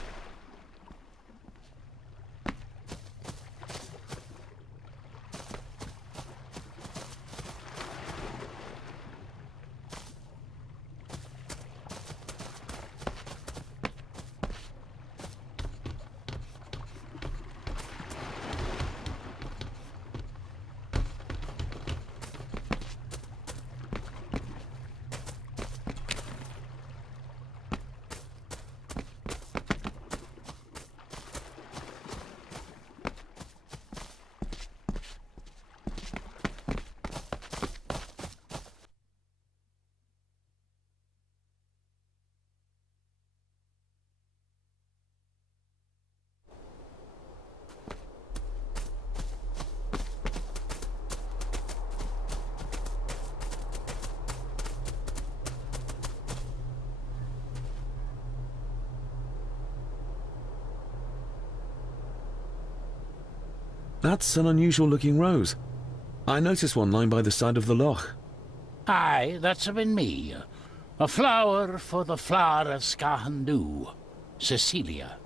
That's an unusual looking rose. I noticed one lying by the side of the loch. Aye, that's been me. A flower for the flower of Scahandoo, Cecilia.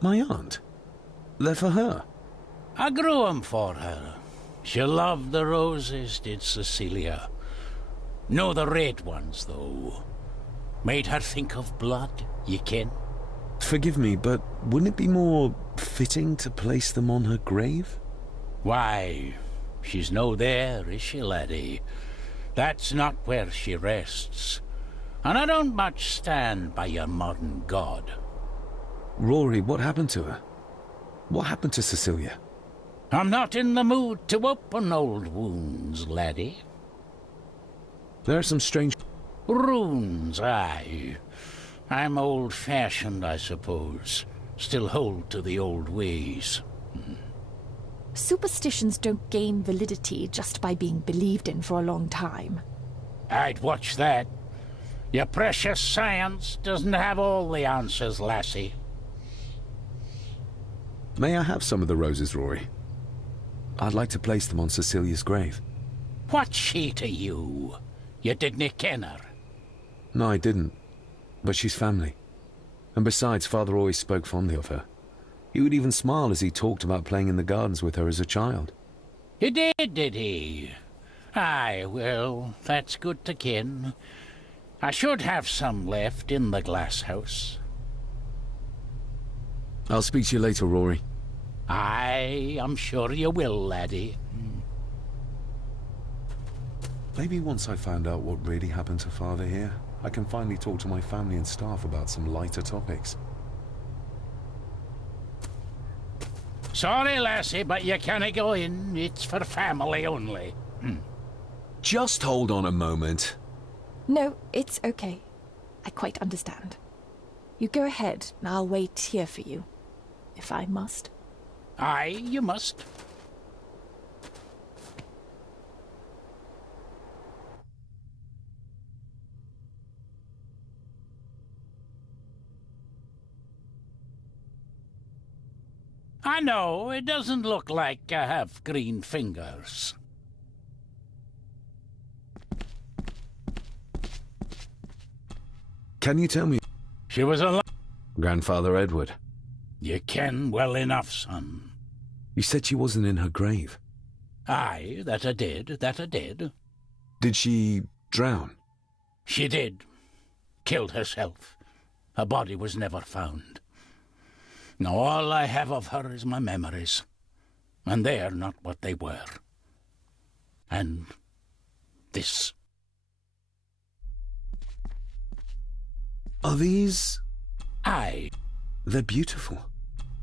My aunt? They're for her? I grew 'em for her. She loved the roses, did Cecilia. No the red ones, though. Made her think of blood, ye ken. Forgive me, but wouldn't it be more fitting to place them on her grave? Why, she's no there, is she, laddie? That's not where she rests. And I don't much stand by your modern god. Rory, what happened to her? What happened to Cecilia? I'm not in the mood to open old wounds, laddie. There are some strange... Runes, aye. I'm old-fashioned, I suppose. Still hold to the old ways. Superstitions don't gain validity just by being believed in for a long time. I'd watch that. Your precious science doesn't have all the answers, lassie. May I have some of the roses, Rory? I'd like to place them on Cecilia's grave. What's she to you? You didn't ken her? No, I didn't. But she's family. And besides, Father always spoke fondly of her. He would even smile as he talked about playing in the gardens with her as a child. He did he? Aye, well, that's good to ken. I should have some left in the glass house. I'll speak to you later, Rory. Aye, I'm sure you will, laddie. Maybe once I found out what really happened to Father here, I can finally talk to my family and staff about some lighter topics. Sorry, lassie, but you can't go in. It's for family only. Just hold on a moment. No, it's okay. I quite understand. You go ahead, and I'll wait here for you, if I must. Aye, you must. I know, it doesn't look like I have green fingers. Can you tell me? She was alive. Grandfather Edward. You ken well enough, son. You said she wasn't in her grave. Aye, that I did. Did she drown? She did. Killed herself. Her body was never found. Now all I have of her is my memories. And they're not what they were. And this. Are these... Aye. They're beautiful.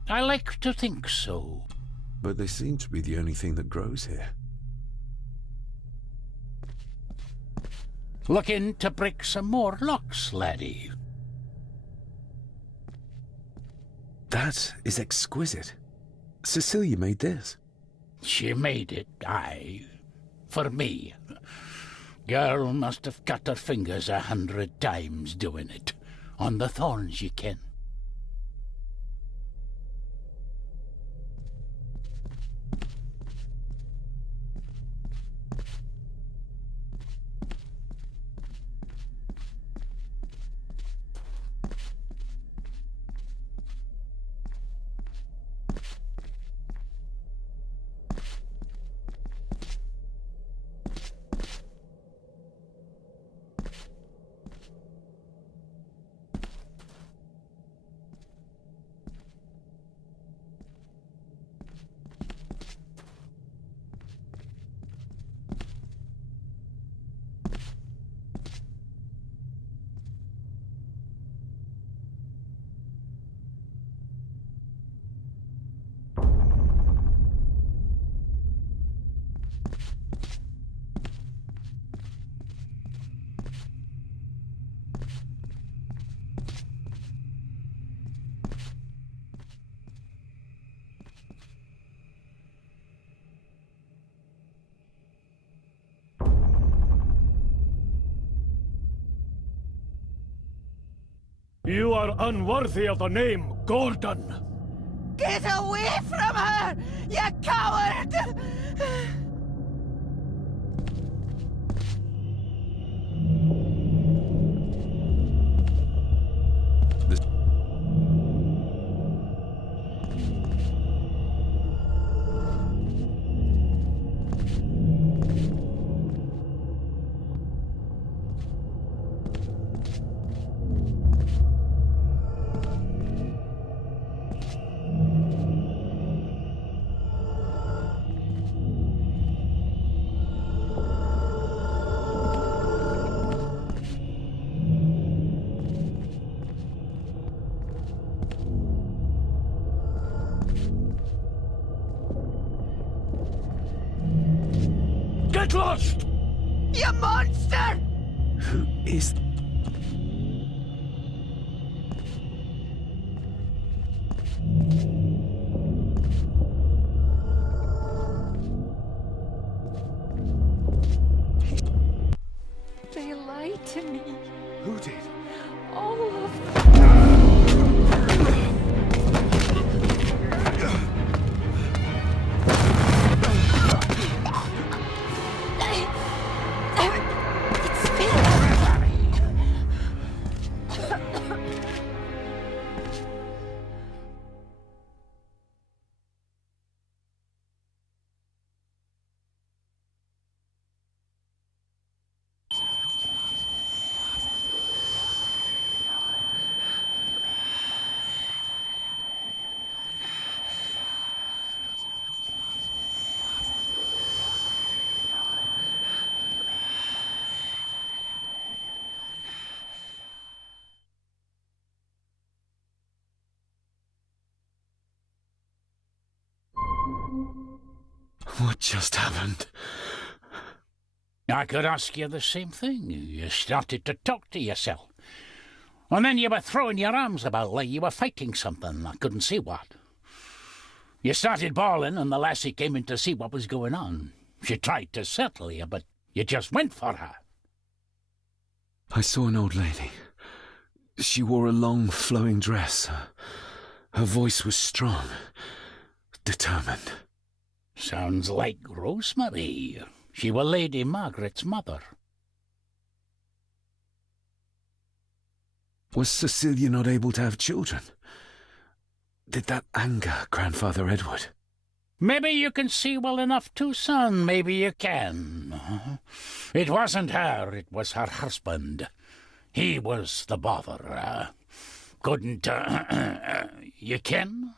I like to think so. But they seem to be the only thing that grows here. Looking to break some more locks, laddie. That is exquisite. Cecilia made this. She made it, aye. For me. Girl must have cut her fingers 100 times doing it. On the thorns, ye ken. You are unworthy of the name Gordon. Get away from her, you coward! Get lost! You monster! Who is... They lied to me. Who did? All of them. What just happened? I could ask you the same thing. You started to talk to yourself. And then you were throwing your arms about like you were fighting something. I couldn't see what. You started bawling and the lassie came in to see what was going on. She tried to settle you, but you just went for her. I saw an old lady. She wore a long, flowing dress. Her voice was strong. Determined. Sounds like Rosemary. She was Lady Margaret's mother. Was Cecilia not able to have children? Did that anger Grandfather Edward? Maybe you can see well enough too, son. Maybe you can. It wasn't her, it was her husband. He was the bother. Couldn't, you ken?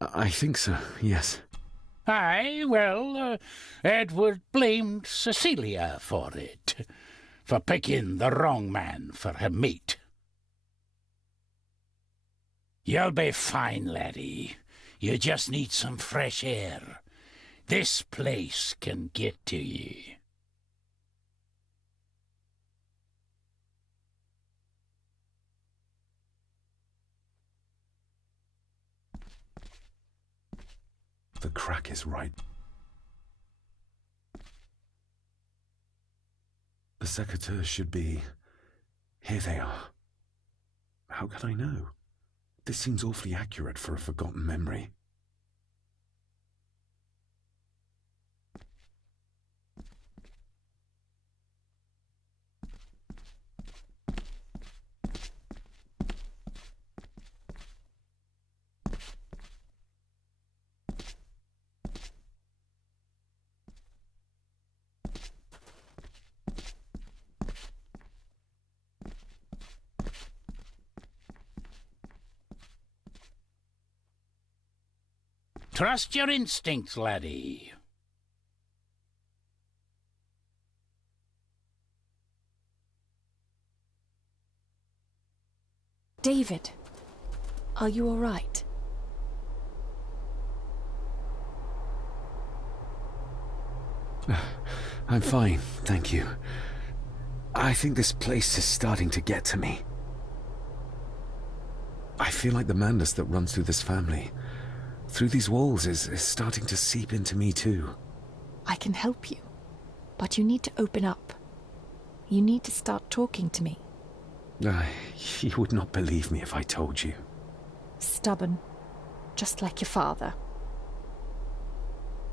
I think so, yes. Aye, well, Edward blamed Cecilia for it, for picking the wrong man for her mate. You'll be fine, laddie. You just need some fresh air. This place can get to ye. The crack is right. The secateurs should be... Here they are. How could I know? This seems awfully accurate for a forgotten memory. Trust your instincts, laddie. David, are you all right? I'm fine, thank you. I think this place is starting to get to me. I feel like the madness that runs through this family, through these walls, is starting to seep into me too. I can help you, but you need to open up. You need to start talking to me. You would not believe me if I told you. Stubborn, just like your father.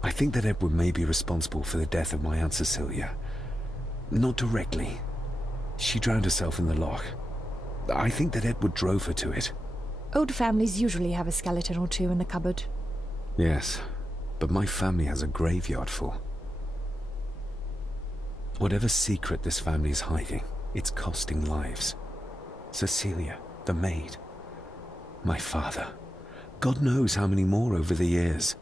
I think that Edward may be responsible for the death of my Aunt Cecilia. Not directly. She drowned herself in the loch. I think that Edward drove her to it. Old families usually have a skeleton or two in the cupboard. Yes, but my family has a graveyard full. Whatever secret this family is hiding, it's costing lives. Cecilia, the maid. My father. God knows how many more over the years.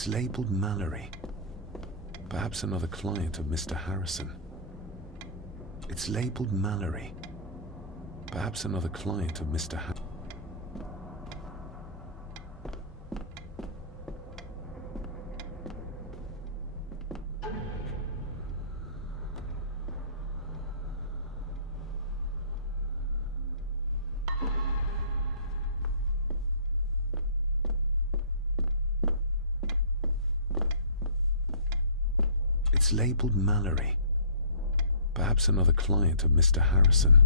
It's labelled Mallory. Perhaps another client of Mr. Harrison. It's labelled Mallory. Perhaps another client of Mr. Harrison. It's labelled Mallory. Perhaps another client of Mr. Harrison.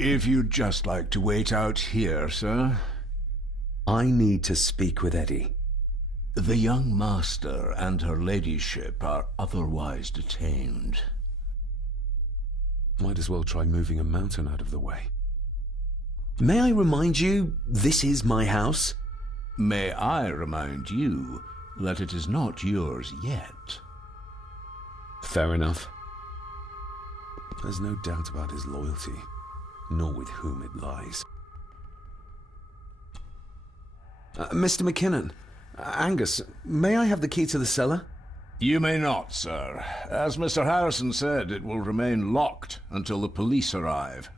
If you'd just like to wait out here, sir. I need to speak with Eddie. The young master and her ladyship are otherwise detained. Might as well try moving a mountain out of the way. May I remind you, this is my house? May I remind you that it is not yours yet? Fair enough. There's no doubt about his loyalty, nor with whom it lies. Mr. McKinnon, Angus, may I have the key to the cellar? You may not, sir. As Mr. Harrison said, it will remain locked until the police arrive.